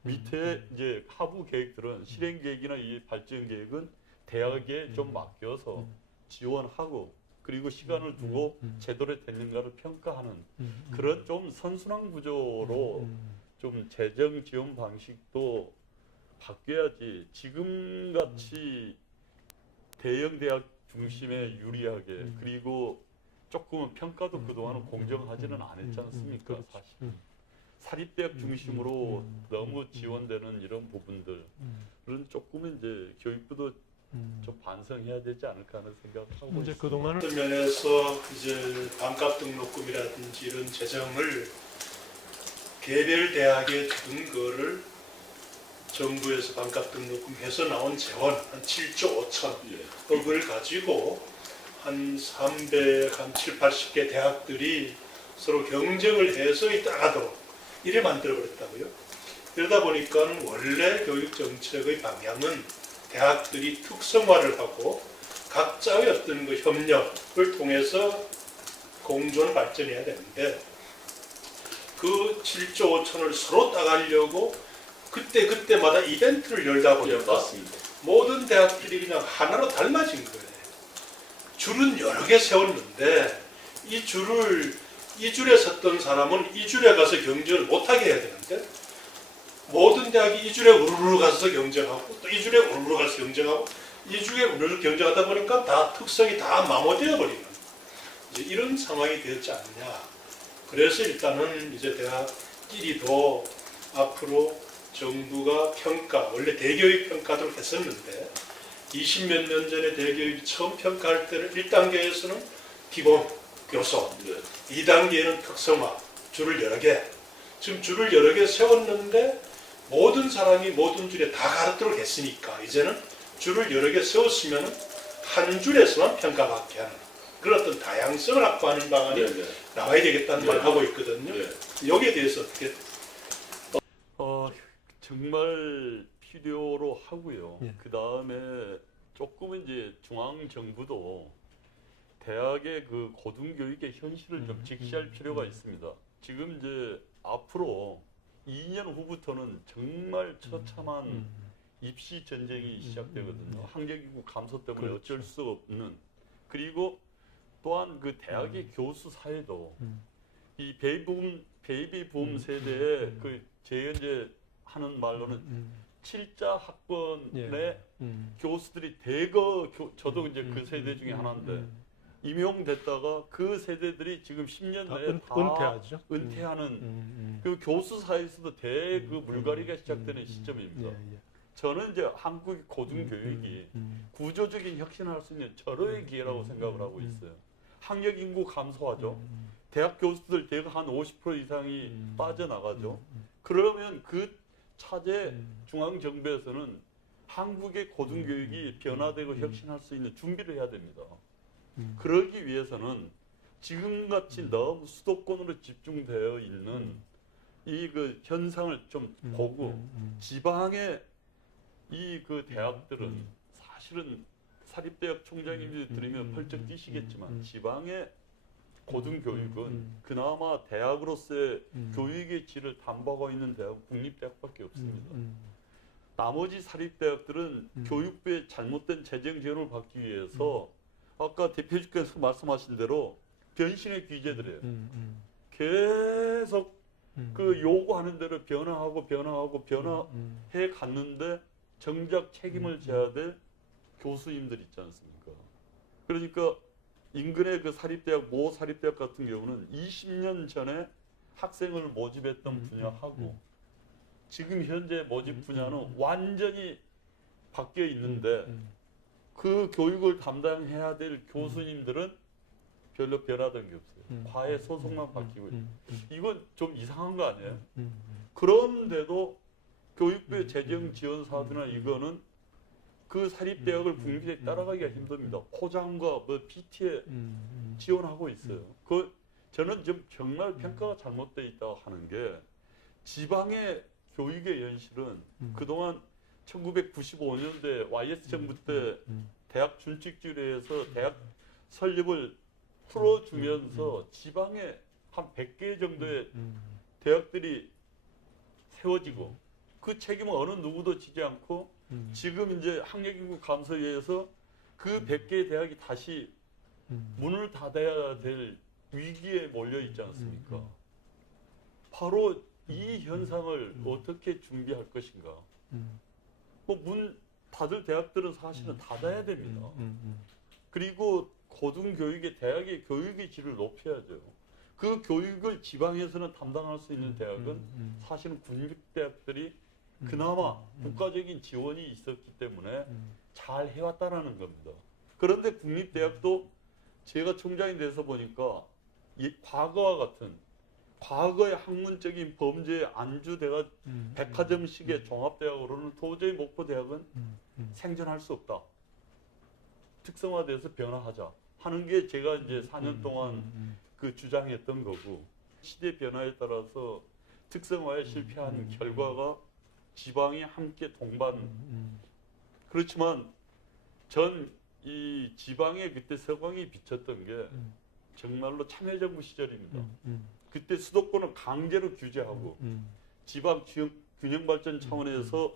밑에 이제 하부 계획들은 실행 계획이나 이 발전 계획은 대학에 좀 맡겨서 지원하고 그리고 시간을 두고 제대로 됐는가를 평가하는 그런 좀 선순환 구조로 좀 재정 지원 방식도 바뀌어야지 지금 같이 대형 대학 중심에 유리하게 그리고 조금은 평가도 그동안은 공정하지는 않았지 않습니까? 사실 사립대학 중심으로 너무 지원되는 이런 부분들 그런 조금은 이제 교육부도 좀 반성해야 되지 않을까 하는 생각을 하고 이제 있습니다. 그동안은 어떤 면에서 이제 반값 등록금이라든지 이런 재정을 개별 대학에 주는 거를 정부에서 반값 등록금해서 나온 재원 한 7조 5천억을 가지고 한 7, 80개 대학들이 서로 경쟁을 해서 따라가도록 이래 만들어 버렸다고요. 그러다 보니까 원래 교육 정책의 방향은 대학들이 특성화를 하고 각자의 어떤 그 협력을 통해서 공존 발전해야 되는데 그 7조 5천을 서로 따가려고 그때마다 이벤트를 열다 보니까 모든 대학들이 그냥 하나로 닮아진 거예요. 줄은 여러 개 세웠는데 이 줄에 섰던 사람은 이 줄에 가서 경쟁을 못하게 해야 되는데 모든 대학이 이 줄에 우르르 가서 경쟁하고 또 이 줄에 우르르 가서 경쟁하고 이 줄에 우르르 경쟁하다 보니까 다 특성이 다 마모되어 버리는 이제 이런 상황이 되었지 않느냐. 그래서 일단은 이제 대학끼리도 앞으로 정부가 원래 대교육 평가도 했었는데 20몇 년 전에 대교육이 처음 평가할 때는 1단계에서는 기본 교수, 2단계에는 특성화, 줄을 여러 개. 지금 줄을 여러 개 세웠는데 모든 사람이 모든 줄에 다 가르도록 했으니까 이제는 줄을 여러 개 세웠으면 한 줄에서만 평가받게 하는 그런 어떤 다양성을 확보하는 방안이 나와야 되겠다는 말을 하고 있거든요. 여기에 대해서 어떻게 정말 필요로 하고요. 예. 그 다음에 조금은 이제 중앙 정부도 대학의 그 고등교육의 현실을 좀 직시할 필요가 있습니다. 지금 이제 앞으로 2년 후부터는 정말 처참한 입시 전쟁이 시작되거든요. 학력인구 감소 때문에 그렇죠. 어쩔 수 없는 그리고 또한 그 대학의 교수 사회도 이 베이비 붐 세대의 그 제현제 하는 말로는 7자 학번의 교수들이 저도 이제 그 세대 중에 하나인데 임용됐다가 그 세대들이 지금 10년 내에 다 은퇴하죠. 은퇴하는 그 교수 사이에서도 그 물갈이가 시작되는 시점입니다. 저는 이제 한국의 고등교육이 구조적인 혁신을 할 수 있는 절호의 기회라고 생각을 하고 있어요. 학력 인구 감소하죠. 대학 교수들 대략 한 50% 이상이 빠져나가죠. 그러면 그 차제 중앙정부에서는 한국의 고등교육이 변화되고 혁신할 수 있는 준비를 해야 됩니다. 그러기 위해서는 지금같이 너무 수도권으로 집중되어 있는 이 그 현상을 좀 보고 지방의 이 그 대학들은 사실은 사립대학 총장님들이 들으면 펄쩍 뛰시겠지만 지방의 고등교육은 그나마 대학으로서의 교육의 질을 담보하고 있는 대학은 국립대학밖에 없습니다. 나머지 사립대학들은 교육부의 잘못된 재정 지원을 받기 위해서 아까 대표님께서 말씀하신 대로 변신의 귀재들이에요. 계속 그 요구하는 대로 변화해 갔는데 정작 책임을 져야 될 교수님들 있지 않습니까? 그러니까 인근의 그 사립대학, 모 사립대학 같은 경우는 20년 전에 학생을 모집했던 분야하고 지금 현재 모집 분야는 완전히 바뀌어 있는데 그 교육을 담당해야 될 교수님들은 별로 변화된 게 없어요. 과외 소속만 바뀌고 있어요. 이건 좀 이상한 거 아니에요? 그런데도 교육부의 재정 지원 사업이나 이거는 그 사립대학을 국립대에 따라가기가 힘듭니다. 포장과 뭐 PT에 지원하고 있어요. 저는 좀 정말 평가가 잘못되어 있다고 하는 게 지방의 교육의 현실은 그동안 1995년대 YS 정부 때 대학 준칙주의에서 대학 설립을 풀어주면서 지방에 한 100개 정도의 대학들이 세워지고 그 책임은 어느 누구도 지지 않고 지금 이제 학력인구 감소에 의해서 그 100개의 대학이 다시 문을 닫아야 될 위기에 몰려 있지 않습니까? 바로 이 현상을 어떻게 준비할 것인가? 뭐 문 닫을 대학들은 사실은 닫아야 됩니다. 그리고 고등교육의 대학의 교육의 질을 높여야죠. 그 교육을 지방에서는 담당할 수 있는 대학은 사실은 국립대학들이 그나마 국가적인 지원이 있었기 때문에 잘 해왔다라는 겁니다. 그런데 국립대학도 제가 총장이 돼서 보니까 과거와 같은 과거의 학문적인 범죄에 안주돼가 백화점식의 종합대학으로는 도저히 목포대학은 생존할 수 없다. 특성화돼서 변화하자 하는 게 제가 이제 4년 동안 그 주장했던 거고, 시대 변화에 따라서 특성화에 실패한 결과가 지방이 함께 동반. 그렇지만 전 이 지방에 그때 서광이 비쳤던 게 정말로 참여정부 시절입니다. 그때 수도권을 강제로 규제하고 지방 지역 균형 발전 차원에서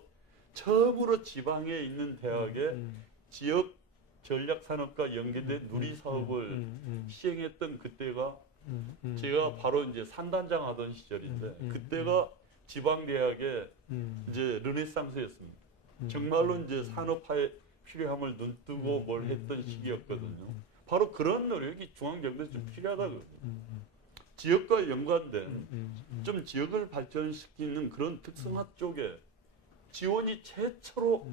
처음으로 지방에 있는 대학에 지역 전략 산업과 연계된 누리 사업을 시행했던 그때가 제가 바로 이제 산단장 하던 시절인데 그때가 지방 대학의 이제 르네상스였습니다. 정말로 이제 산업화에 필요함을 눈뜨고 뭘 했던 시기였거든요. 바로 그런 노력이 중앙정부에서 좀 필요하다거든요. 지역과 연관된 좀 지역을 발전시키는 그런 특성화 쪽에 지원이 최초로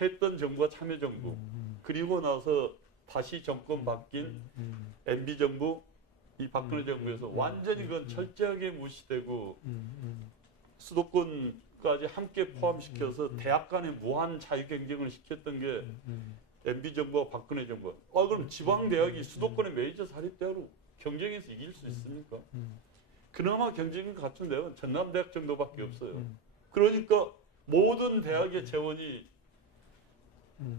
했던 정부가 참여정부, 그리고 나서 다시 정권 바뀐 MB정부, 이 박근혜 정부에서 완전히 그건 철저하게 무시되고 수도권까지 함께 포함시켜서 대학 간의 무한 자유 경쟁을 시켰던 게 MB정부와 박근혜 정부. 그럼 지방대학이 수도권의 메이저 사립대학으로 경쟁해서 이길 수 있습니까? 그나마 경쟁을 갖춘 대학은 전남대학 정도밖에 없어요. 그러니까 모든 대학의 재원이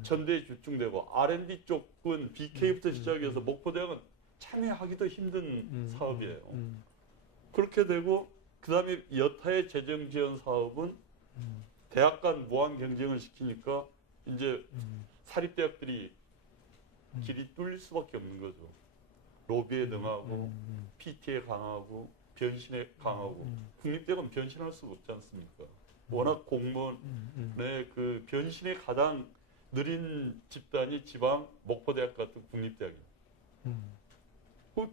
전대에 집중되고 R&D 쪽은 BK부터 시작해서 목포대학은 참여하기도 힘든 사업이에요. 그렇게 되고 그 다음에 여타의 재정 지원 사업은 대학 간 무한 경쟁을 시키니까 이제 사립대학들이 길이 뚫릴 수밖에 없는 거죠. 로비에 능하고 PT에 강하고 변신에 강하고 국립대학은 변신할 수가 없지 않습니까? 워낙 공무원의 그 변신에 가장 느린 집단이 지방 목포대학 같은 국립대학이에요.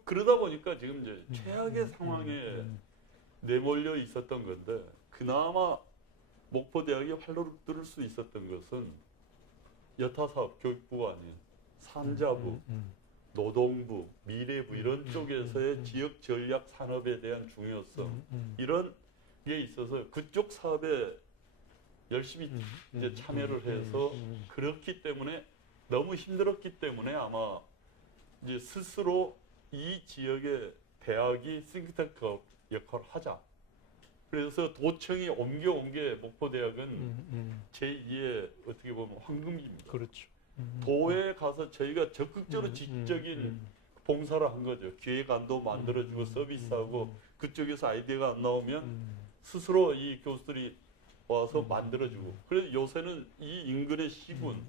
그러다 보니까 지금 이제 최악의 상황에 내몰려 있었던 건데 그나마 목포대학이 활로를 뚫을 수 있었던 것은 여타사업 교육부가 아닌 산자부, 노동부, 미래부 이런 쪽에서의 지역 전략 산업에 대한 중요성 이런 게 있어서 그쪽 사업에 열심히 이제 참여를 해서 그렇기 때문에 너무 힘들었기 때문에 아마 이제 스스로 이 지역의 대학이 싱크탱크 역할을 하자. 그래서 도청이 옮겨온 게 목포대학은 제2의 어떻게 보면 황금기입니다. 그렇죠. 도에 가서 저희가 적극적으로 지적인 봉사를 한 거죠. 기획안도 만들어주고 서비스하고 그쪽에서 아이디어가 안 나오면 스스로 이 교수들이 와서 만들어주고. 그래서 요새는 이 인근의 시군,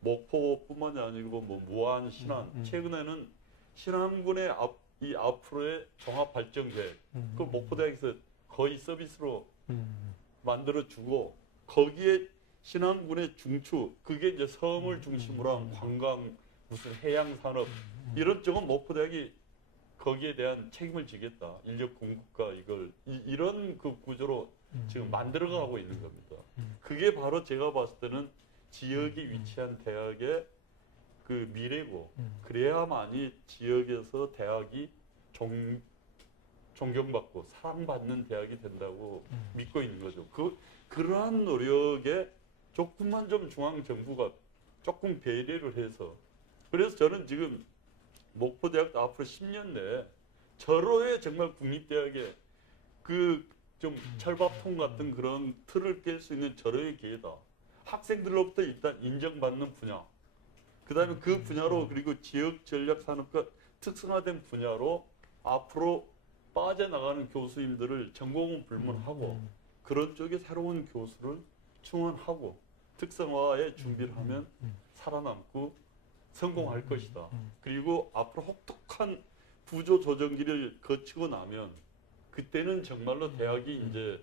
목포뿐만이 아니고 뭐 무안, 신안, 최근에는 신안군의 이 앞으로의 종합발전계획, 그 목포대학에서 거의 서비스로 만들어주고 거기에 신안군의 중추, 그게 이제 섬을 중심으로 한 관광, 무슨 해양산업 이런 쪽은 목포대학이 거기에 대한 책임을 지겠다. 인력 공급과 이런 그 구조로 지금 만들어가고 있는 겁니다. 그게 바로 제가 봤을 때는 지역이 위치한 대학의 그 미래고 그래야만이 지역에서 대학이 존경받고 사랑받는 대학이 된다고 믿고 있는 거죠. 그러한 노력에 조금만 좀 중앙정부가 조금 배려를 해서 그래서 저는 지금 목포대학도 앞으로 10년 내에 절호의 정말 국립대학의 그 좀 철밥통 같은 그런 틀을 깰 수 있는 절호의 기회다. 학생들로부터 일단 인정받는 분야, 그 다음에 그 분야로 그리고 지역 전략 산업과 특성화된 분야로 앞으로 빠져나가는 교수님들을 전공은 불문하고 그런 쪽에 새로운 교수를 충원하고 특성화에 준비를 하면 살아남고 성공할 것이다. 그리고 앞으로 혹독한 구조 조정기를 거치고 나면 그때는 정말로 대학이 이제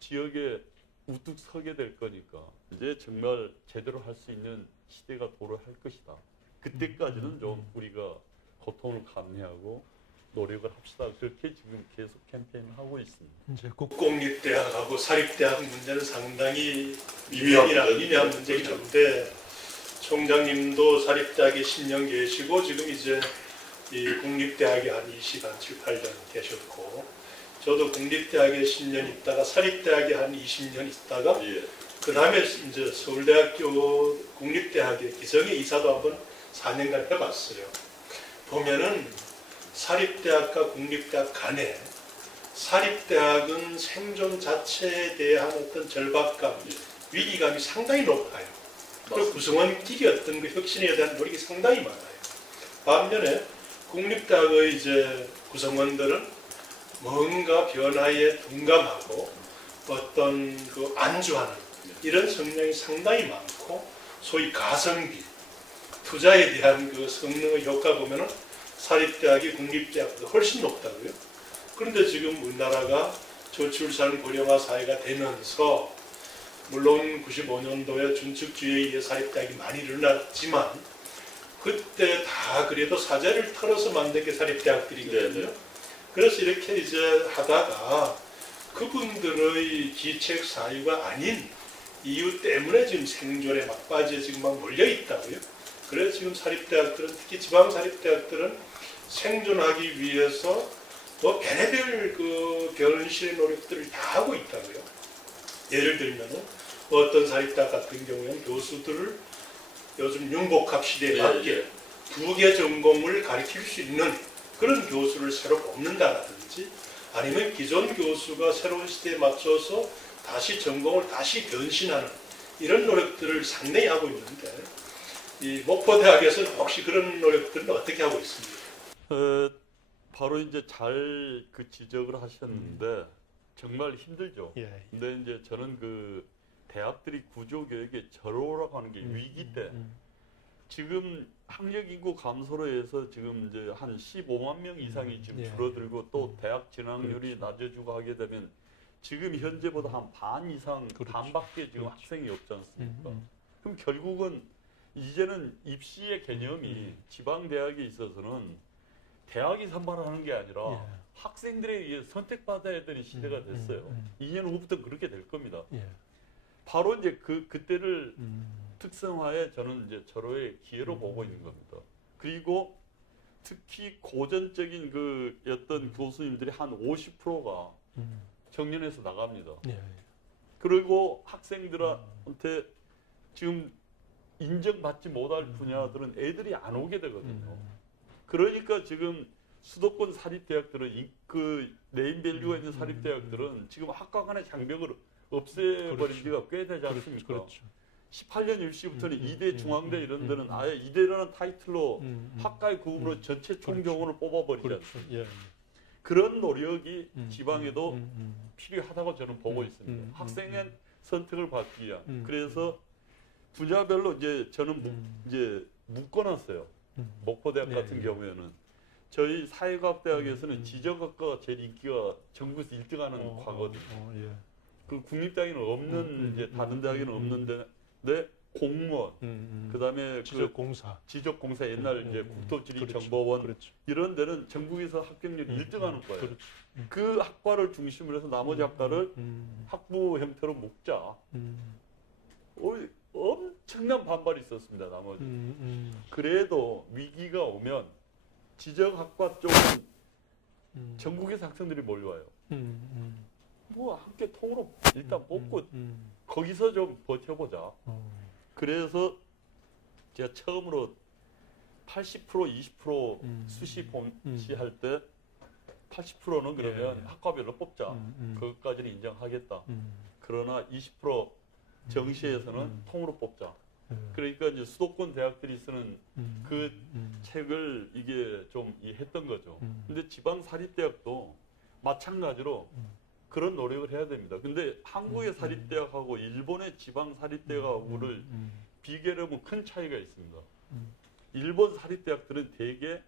지역에 우뚝 서게 될 거니까 이제 정말 제대로 할 수 있는 시대가 도래할 것이다. 그때까지는 좀 우리가 고통을 감내하고 노력을 합시다. 그렇게 지금 계속 캠페인을 하고 있습니다. 이제 공립대학하고 사립대학 문제는 상당히 미묘한 미묘한 문제이긴 한데 총장님도 사립대학에 10년 계시고 지금 이제 이 국립대학에 한 7, 8년 계셨고 저도 국립대학에 10년 있다가 사립대학에 한 20년 있다가 그 다음에 이제 서울대학교 국립대학에 기성에 이사도 한번 4년간 해봤어요. 보면은 사립대학과 국립대학 간에 사립대학은 생존 자체에 대한 어떤 절박감, 위기감이 상당히 높아요. 그리고 구성원끼리 어떤 그 혁신에 대한 노력이 상당히 많아요. 반면에 국립대학의 이제 구성원들은 뭔가 변화에 둔감하고 어떤 그 안주하는 이런 성향이 상당히 많고 소위 가성비, 투자에 대한 그 성능의 효과 보면은 사립대학이 국립대학보다 훨씬 높다고요. 그런데 지금 우리나라가 저출산 고령화 사회가 되면서 물론 95년도에 준축주의에 의해 사립대학이 많이 일어났지만 그때 다 그래도 사제를 털어서 만든 게 사립대학들이거든요. 그래서 이렇게 이제 하다가 그분들의 기책 사유가 아닌 이유 때문에 지금 생존에 막바지에 지금 막 몰려 있다고요. 그래서 지금 사립대학들은 특히 지방 사립대학들은 생존하기 위해서 뭐 별의별 그 변신의 노력들을 다 하고 있다고요. 예를 들면은 어떤 사립대학 같은 경우에는 교수들을 요즘 융복합 시대에 맞게 2개 전공을 가르칠 수 있는 그런 교수를 새로 뽑는다든지 아니면 기존 교수가 새로운 시대에 맞춰서 다시 전공을 다시 변신하는 이런 노력들을 상당히 하고 있는데 이 목포대학에서는 혹시 그런 노력들은 어떻게 하고 있습니까? 바로 이제 잘 그 지적을 하셨는데 정말 힘들죠. 예. 근데 이제 저는 그 대학들이 구조교육의 절호라고 하는 게 위기 때 지금 학력 인구 감소로 해서 지금 이제 한 15만 명 이상이 지금 예. 줄어들고 또 대학 진학률이 그렇죠. 낮아지고 하게 되면 지금 현재보다 한 반 이상 그렇죠. 반밖에 지금 그렇죠. 학생이 없지 않습니까? 음. 그럼 결국은 이제는 입시의 개념이 지방 대학에 있어서는 대학이 선발하는 게 아니라 예. 학생들에 의해 선택받아야 되는 시대가 됐어요. 2년 후부터 그렇게 될 겁니다. 예. 바로 이제 그때를 특성화에 저는 이제 절호의 기회로 보고 있는 겁니다. 그리고 특히 고전적인 그 어떤 교수님들이 한 50%가 정년에서 나갑니다. 예. 그리고 학생들한테 지금 인정받지 못할 분야들은 애들이 안 오게 되거든요. 그러니까 지금 수도권 사립대학들은 그 네임밸류가 있는 사립대학들은 지금 학과 간의 장벽을 없애버린 그렇죠. 지가 꽤 되지 않습니까? 그렇죠. 18년 일시부터는 이대 중앙대 이런 데는 아예 이대라는 타이틀로 학과의 구분으로 전체 총경원을 뽑아버리지 그렇죠. 않습니까? 예. 그런 노력이 지방에도 필요하다고 저는 보고 음, 있습니다. 학생의 선택을 받기 위한. 그렇죠. 그래서 분야별로 이제 저는 이제 묶어놨어요. 목포대학 네, 같은 네. 경우에는 저희 사회과학대학에서는 지적학과가 제일 인기가 전국에서 1등하는 과거든요. 예. 그 국립대학에는 없는 이제 다른 대학에는 없는데 공무원, 그다음에 지적공사, 지적공사 옛날 이제 국토지리정보원 그렇죠. 이런 데는 전국에서 합격률 1등하는 거예요. 그렇죠. 그 학과를 중심으로 해서 나머지 학과를 학부 형태로 묶자. 엄청난 반발이 있었습니다. 나머지. 그래도 위기가 오면 지적학과 쪽은 전국에서 학생들이 몰려와요. 뭐 함께 통으로 일단 뽑고 거기서 좀 버텨보자. 그래서 제가 처음으로 80% 20% 수시 봉시할 때 80%는 그러면 예. 학과별로 뽑자. 그것까지는 인정하겠다. 그러나 20% 정시에서는 통으로 뽑자. 그러니까 이제 수도권 대학들이 쓰는 그 책을 이게 좀 했던 거죠. 근데 지방 사립대학도 마찬가지로 그런 노력을 해야 됩니다. 근데 한국의 사립대학하고 일본의 지방 사립대학하고를 비교를 하면 큰 차이가 있습니다. 일본 사립대학들은 대개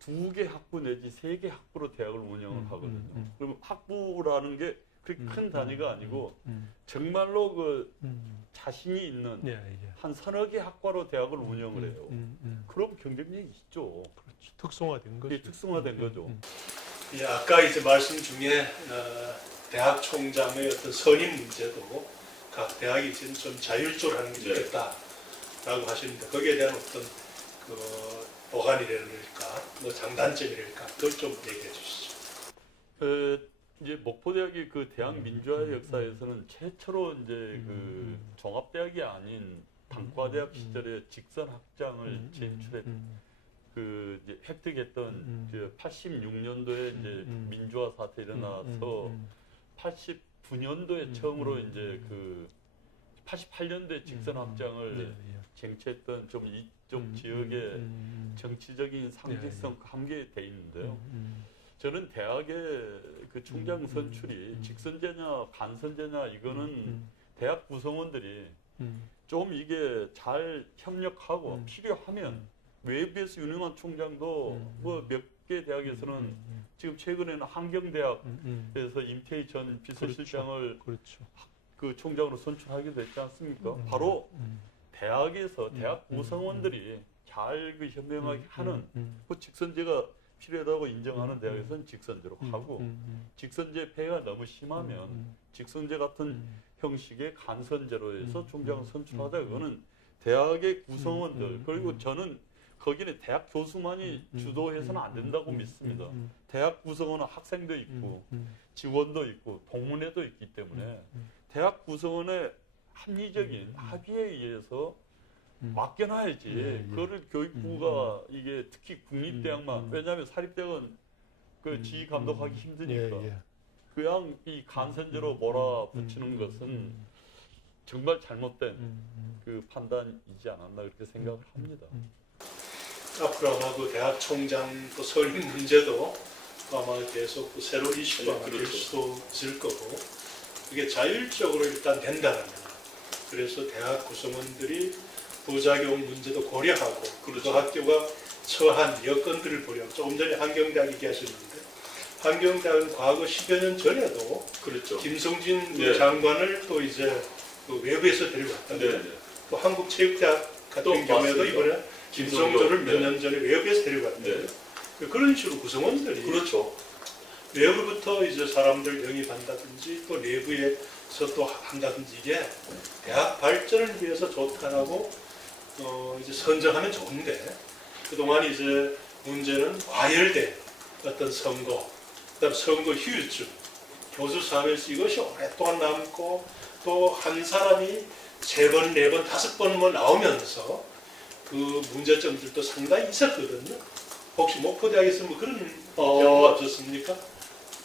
2개 학부 내지 3개 학부로 대학을 운영을 하거든요. 그럼 학부라는 게 그렇게 큰 단위가 아니고 정말로 그 자신이 있는 예, 예. 한 서너 개 학과로 대학을 운영을 해요. 그럼 경쟁력이 있죠. 그렇죠. 특성화된 거죠. 이게 특성화된 거죠. 예, 아까 이제 말씀 중에 대학 총장의 어떤 선임 문제도 각 대학이 지금 좀 자율적으로 하는 게 좋겠다라고 하십니다. 거기에 대한 어떤 그 보관이랄까, 뭐 장단점이랄까, 그걸 좀 얘기해 주시죠. 이제 목포대학이 그 대학 민주화의 역사에서는 최초로 이제 그 종합대학이 아닌 단과대학 시절에 직선 학장을 제출했 그 이제 획득했던 이제 86년도에 이제 민주화 사태 일어나서 89년도에 처음으로 이제 그 88년도에 직선 학장을 쟁취했던 좀 이쪽 지역의 정치적인 상징성과 함께 돼 있는데요. 저는 대학의 그 총장 선출이 직선제냐 간선제냐 이거는 대학 구성원들이 좀 이게 잘 협력하고 필요하면 외부에서 유능한 총장도 뭐 몇 개 대학에서는 지금 최근에는 한경대학에서 임태희 전 비서실장을 그렇죠. 그 총장으로 선출하기도 했지 않습니까? 바로 대학에서 대학 구성원들이 잘 그 현명하게 하는 그 직선제가 필요하다고 인정하는 대학에서는 직선제로 하고 직선제 폐해가 너무 심하면 직선제 같은 형식의 간선제로 해서 총장을 선출하다. 그거는 대학의 구성원들 그리고 저는 거기는 대학 교수만이 주도해서는 안 된다고 믿습니다. 대학 구성원은 학생도 있고 직원도 있고 동문회도 있기 때문에 대학 구성원의 합리적인 합의에 의해서 맡겨놔야지. 그거를 교육부가 이게 특히 국립대학만 왜냐하면 사립대학은 그 지휘 감독하기 힘드니까 그냥 이 간선제로 몰아붙이는 것은 정말 잘못된 그 판단이지 않았나 그렇게 생각을 합니다. 앞으로 아마 그 대학 총장 또 선임 문제도 아마 계속 그 새로운 이슈가 될 수도 있을 거고 그게 자율적으로 일단 된다면 그래서 대학 구성원들이 부작용 문제도 고려하고 그 학교가 처한 여건들을 고려하고 조금 전에 한경대학 얘기하셨는데 한경대학은 과거 10여 년 전에도 김성진 장관을 또 이제 그 외부에서 데려왔다고요. 또 한국체육대학 같은 경우에도 이번에 김성조를 몇 년 전에 외부에서 데려갔는데 그런 식으로 구성원들이 외부부터 이제 사람들 영입한다든지 또 내부에서 또 한다든지 이게 대학 발전을 위해서 좋다라고 이제 선정하면 좋은데 그동안 이제 문제는 과열된 어떤 선거, 그다음 선거 휴유증, 교수 사회에서 이것이 오랫동안 남고 또 한 사람이 3번, 4번, 5번 뭐 나오면서 그 문제점들도 상당히 있었거든요. 혹시 목포대학에서 뭐 그런 경우가 없었습니까?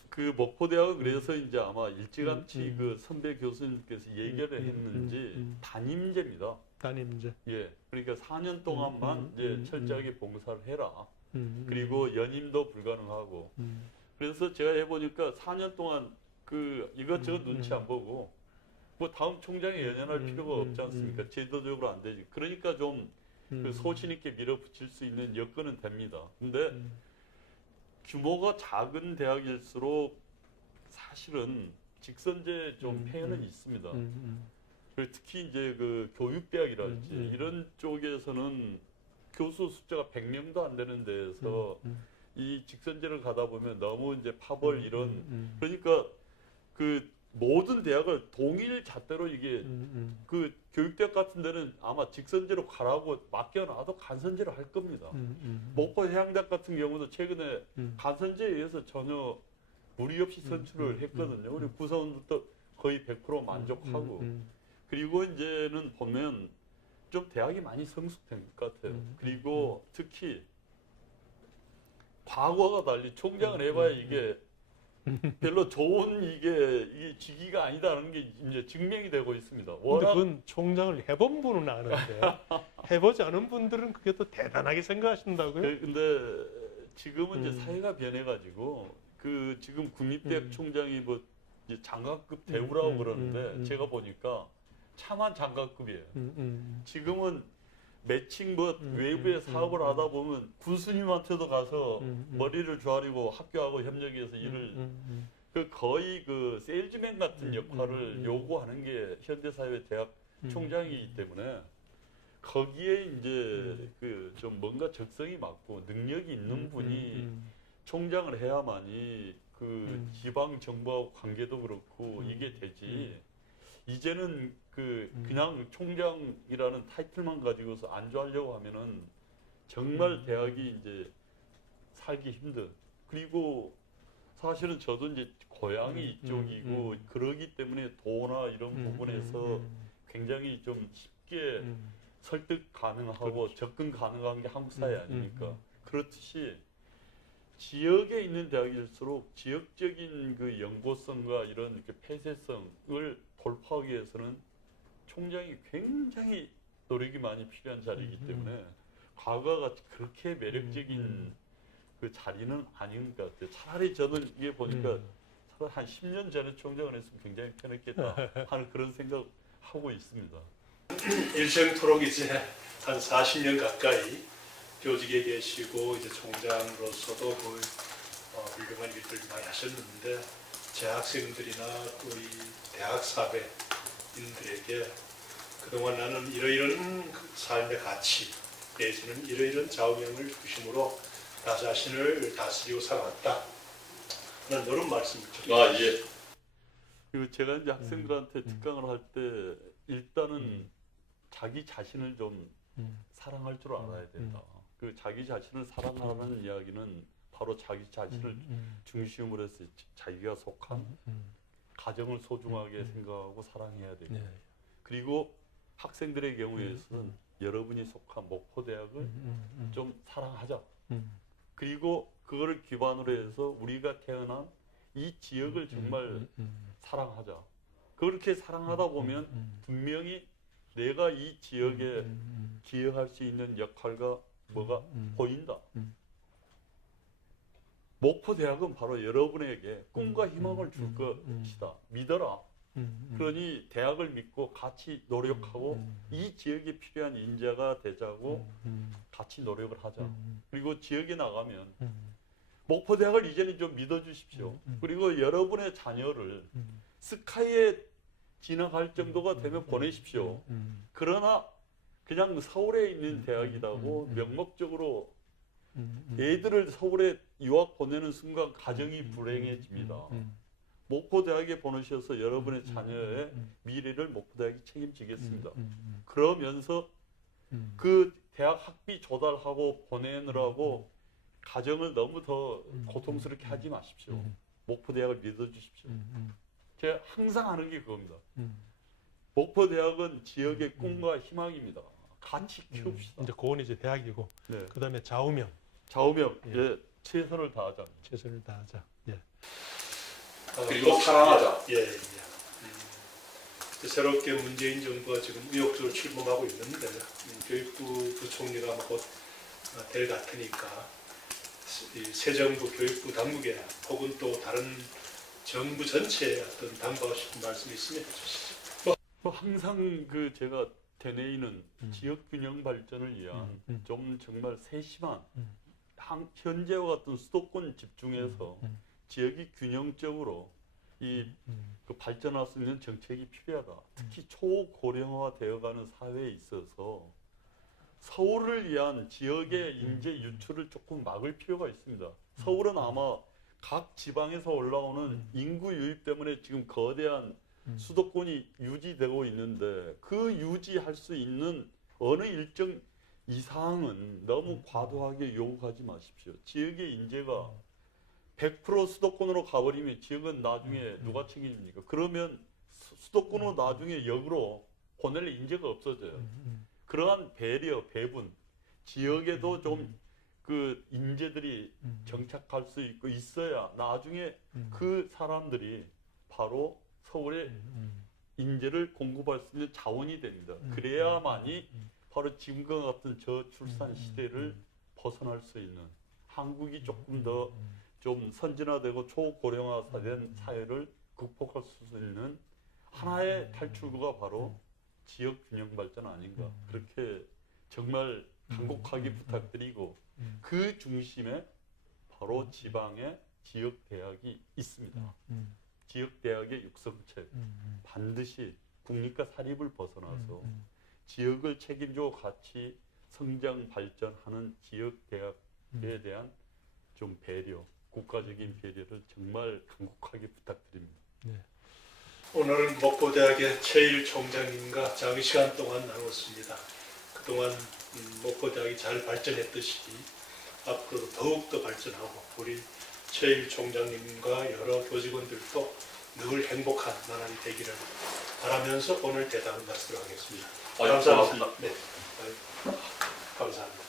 그 목포대학은 그래서 이제 아마 일찌감치 그 선배 교수님께서 예결을 했는지 단임제입니다. 단임제. 예, 그러니까 4년 동안만 이제 철저하게 봉사를 해라. 그리고 연임도 불가능하고. 그래서 제가 해보니까 4년 동안 그 이것저것 눈치 안 보고 뭐 다음 총장에 연연할 필요가 없지 않습니까? 제도적으로 안 되지. 그러니까 좀 그 소신 있게 밀어붙일 수 있는 여건은 됩니다. 근데 규모가 작은 대학일수록 사실은 직선제 좀 폐해는 있습니다. 그리고 특히 이제 그 교육대학이랄지 이런 쪽에서는 교수 숫자가 100명도 안 되는 데에서 이 직선제를 가다 보면 너무 이제 파벌 이런 그러니까 그 모든 대학을 동일 잣대로 이게 그 교육대학 같은 데는 아마 직선제로 가라고 맡겨놔도 간선제로 할 겁니다. 목포 해양대학 같은 경우도 최근에 간선제에 의해서 전혀 무리 없이 선출을 했거든요. 우리 구성원들도 거의 100% 만족하고 그리고 이제는 보면 좀 대학이 많이 성숙된 것 같아요. 그리고 특히 과거와 달리 총장을 해봐야 이게 별로 좋은 이게 직위가 아니다라는 게 이제 증명이 되고 있습니다. 근데 그건 총장을 해본 분은 아는데 해보지 않은 분들은 그게 또 대단하게 생각하신다고요? 근데 지금은 이제 사회가 변해가지고 그 지금 국립대학 총장이 뭐 이제 장관급 대우라고 그러는데 음. 제가 보니까 차만 장관급이에요. 음. 지금은 매칭 뭐 음. 외부에 사업을 하다 보면 군수님한테도 가서 음. 머리를 조아리고 학교하고 협력해서 일을 그 거의 그 세일즈맨 같은 역할을 요구하는 게 현대사회 대학 총장이기 때문에 거기에 이제 그 좀 뭔가 적성이 맞고 능력이 있는 분이 총장을 해야만이 그 지방 정부하고 관계도 그렇고 이게 되지. 이제는 그 그냥 총장이라는 타이틀만 가지고서 안주하려고 하면은 정말 대학이 이제 살기 힘든. 그리고 사실은 저도 이제 고향이 이쪽이고 그러기 때문에 도나 이런 부분에서 굉장히 좀 쉽게 설득 가능하고 그렇죠. 접근 가능한 게 한국 사회 아닙니까? 그렇듯이 지역에 있는 대학일수록 지역적인 그 연고성과 이런 이렇게 폐쇄성을 돌파하기 위해서는 총장이 굉장히 노력이 많이 필요한 자리이기 때문에 과거가 그렇게 매력적인 그 자리는 아닌 것 같아요. 차라리 저는 이게 보니까 차라리 한 10년 전에 총장을 했으면 굉장히 편했겠다 하는 그런 생각하고 있습니다. 일생토록 이제 한 40년 가까이 교직에 계시고 이제 총장으로서도 그 훌륭한 일들 많이 하셨는데 재학생들이나 또 이 대학 사배인들에게 그동안 나는 이러이러한 삶의 가치 내지는 이러이러한 좌우명을 중심으로 나 자신을 다스리고 살아왔다 하는 이런 말씀을 좀 예. 그리고 제가 이제 학생들한테 특강을 할 때 일단은 자기 자신을 좀 사랑할 줄 알아야 된다. 그 자기 자신을 사랑하는 이야기는 바로 자기 자신을 중심으로 해서 자기가 속한 가정을 소중하게 생각하고 사랑해야 되고 그리고 학생들의 경우에서는 여러분이 속한 목포대학을 좀 사랑하자. 그리고 그거를 기반으로 해서 우리가 태어난 이 지역을 정말 사랑하자. 그렇게 사랑하다 보면 분명히 내가 이 지역에 기여할 수 있는 역할과 뭐가 보인다. 목포대학은 바로 여러분에게 꿈과 희망을 줄 것이다. 믿어라. 그러니 대학을 믿고 같이 노력하고 이 지역에 필요한 인재가 되자고 같이 노력을 하자. 그리고 지역에 나가면 목포대학을 이제는 좀 믿어주십시오. 그리고 여러분의 자녀를 스카이에 진학할 정도가 되면 보내십시오. 그러나 그냥 서울에 있는 대학이라고 명목적으로 애들을 서울에 유학 보내는 순간 가정이 불행해집니다. 목포대학에 보내셔서 여러분의 자녀의 미래를 목포대학이 책임지겠습니다. 그러면서 그 대학 학비 조달하고 보내느라고 가정을 너무 더 고통스럽게 하지 마십시오. 목포대학을 믿어주십시오. 제가 항상 하는 게 그겁니다. 목포대학은 지역의 꿈과 희망입니다. 같이 키웁시다. 이제 고은 이제 대학이고 네. 그다음에 좌우명 좌우명 최선을 다하자. 최선을 다하자. 예. 그리고 사랑하자. 예. 새롭게 문재인 정부가 지금 의욕적으로 출범하고 있는데 교육부 부총리가 곧 될 같으니까 새 정부 교육부 당국에 혹은 또 다른 정부 전체에 어떤 당부하고 싶은 말씀이 있으면 해주시죠. 항상 그 제가 되뇌이는 지역 균형 발전을 위한 좀 정말 세심한 현재와 같은 수도권 집중해서 지역이 균형적으로 그 발전할 수 있는 정책이 필요하다. 특히 초고령화 되어가는 사회에 있어서 서울을 위한 지역의 인재 유출을 조금 막을 필요가 있습니다. 서울은 아마 각 지방에서 올라오는 인구 유입 때문에 지금 거대한 수도권이 유지되고 있는데 그 유지할 수 있는 어느 일정 이상은 너무 과도하게 요구하지 마십시오. 지역의 인재가 100% 수도권으로 가버리면 지역은 나중에 누가 책임집니까? 그러면 수도권으로 나중에 역으로 보낼 인재가 없어져요. 그러한 배려, 배분, 지역에도 좀 그 인재들이 정착할 수 있고 있어야 나중에 그 사람들이 바로 서울에 인재를 공급할 수 있는 자원이 됩니다. 그래야만이 바로 지금과 같은 저출산 시대를 벗어날 수 있는 한국이 조금 더 좀 선진화되고 초고령화된 사회를 극복할 수 있는 하나의 탈출구가 바로 지역 균형 발전 아닌가 그렇게 정말 간곡하게 부탁드리고 그 중심에 바로 지방의 지역 대학이 있습니다. 지역 대학의 육성책 반드시 국립과 사립을 벗어나서 지역을 책임지고 같이 성장 발전하는 지역 대학에 대한 좀 배려, 국가적인 배려를 정말 간곡하게 부탁드립니다. 오늘은 목포대학의 최일 총장님과 장시간 동안 나눴습니다. 그동안 목포대학이 잘 발전했듯이 앞으로도 더욱더 발전하고 우리 최일 총장님과 여러 교직원들도 늘 행복한 나날이 되기를 바라면서 오늘 대담을 마치도록 하겠습니다. 감사합니다. 네, 감사합니다.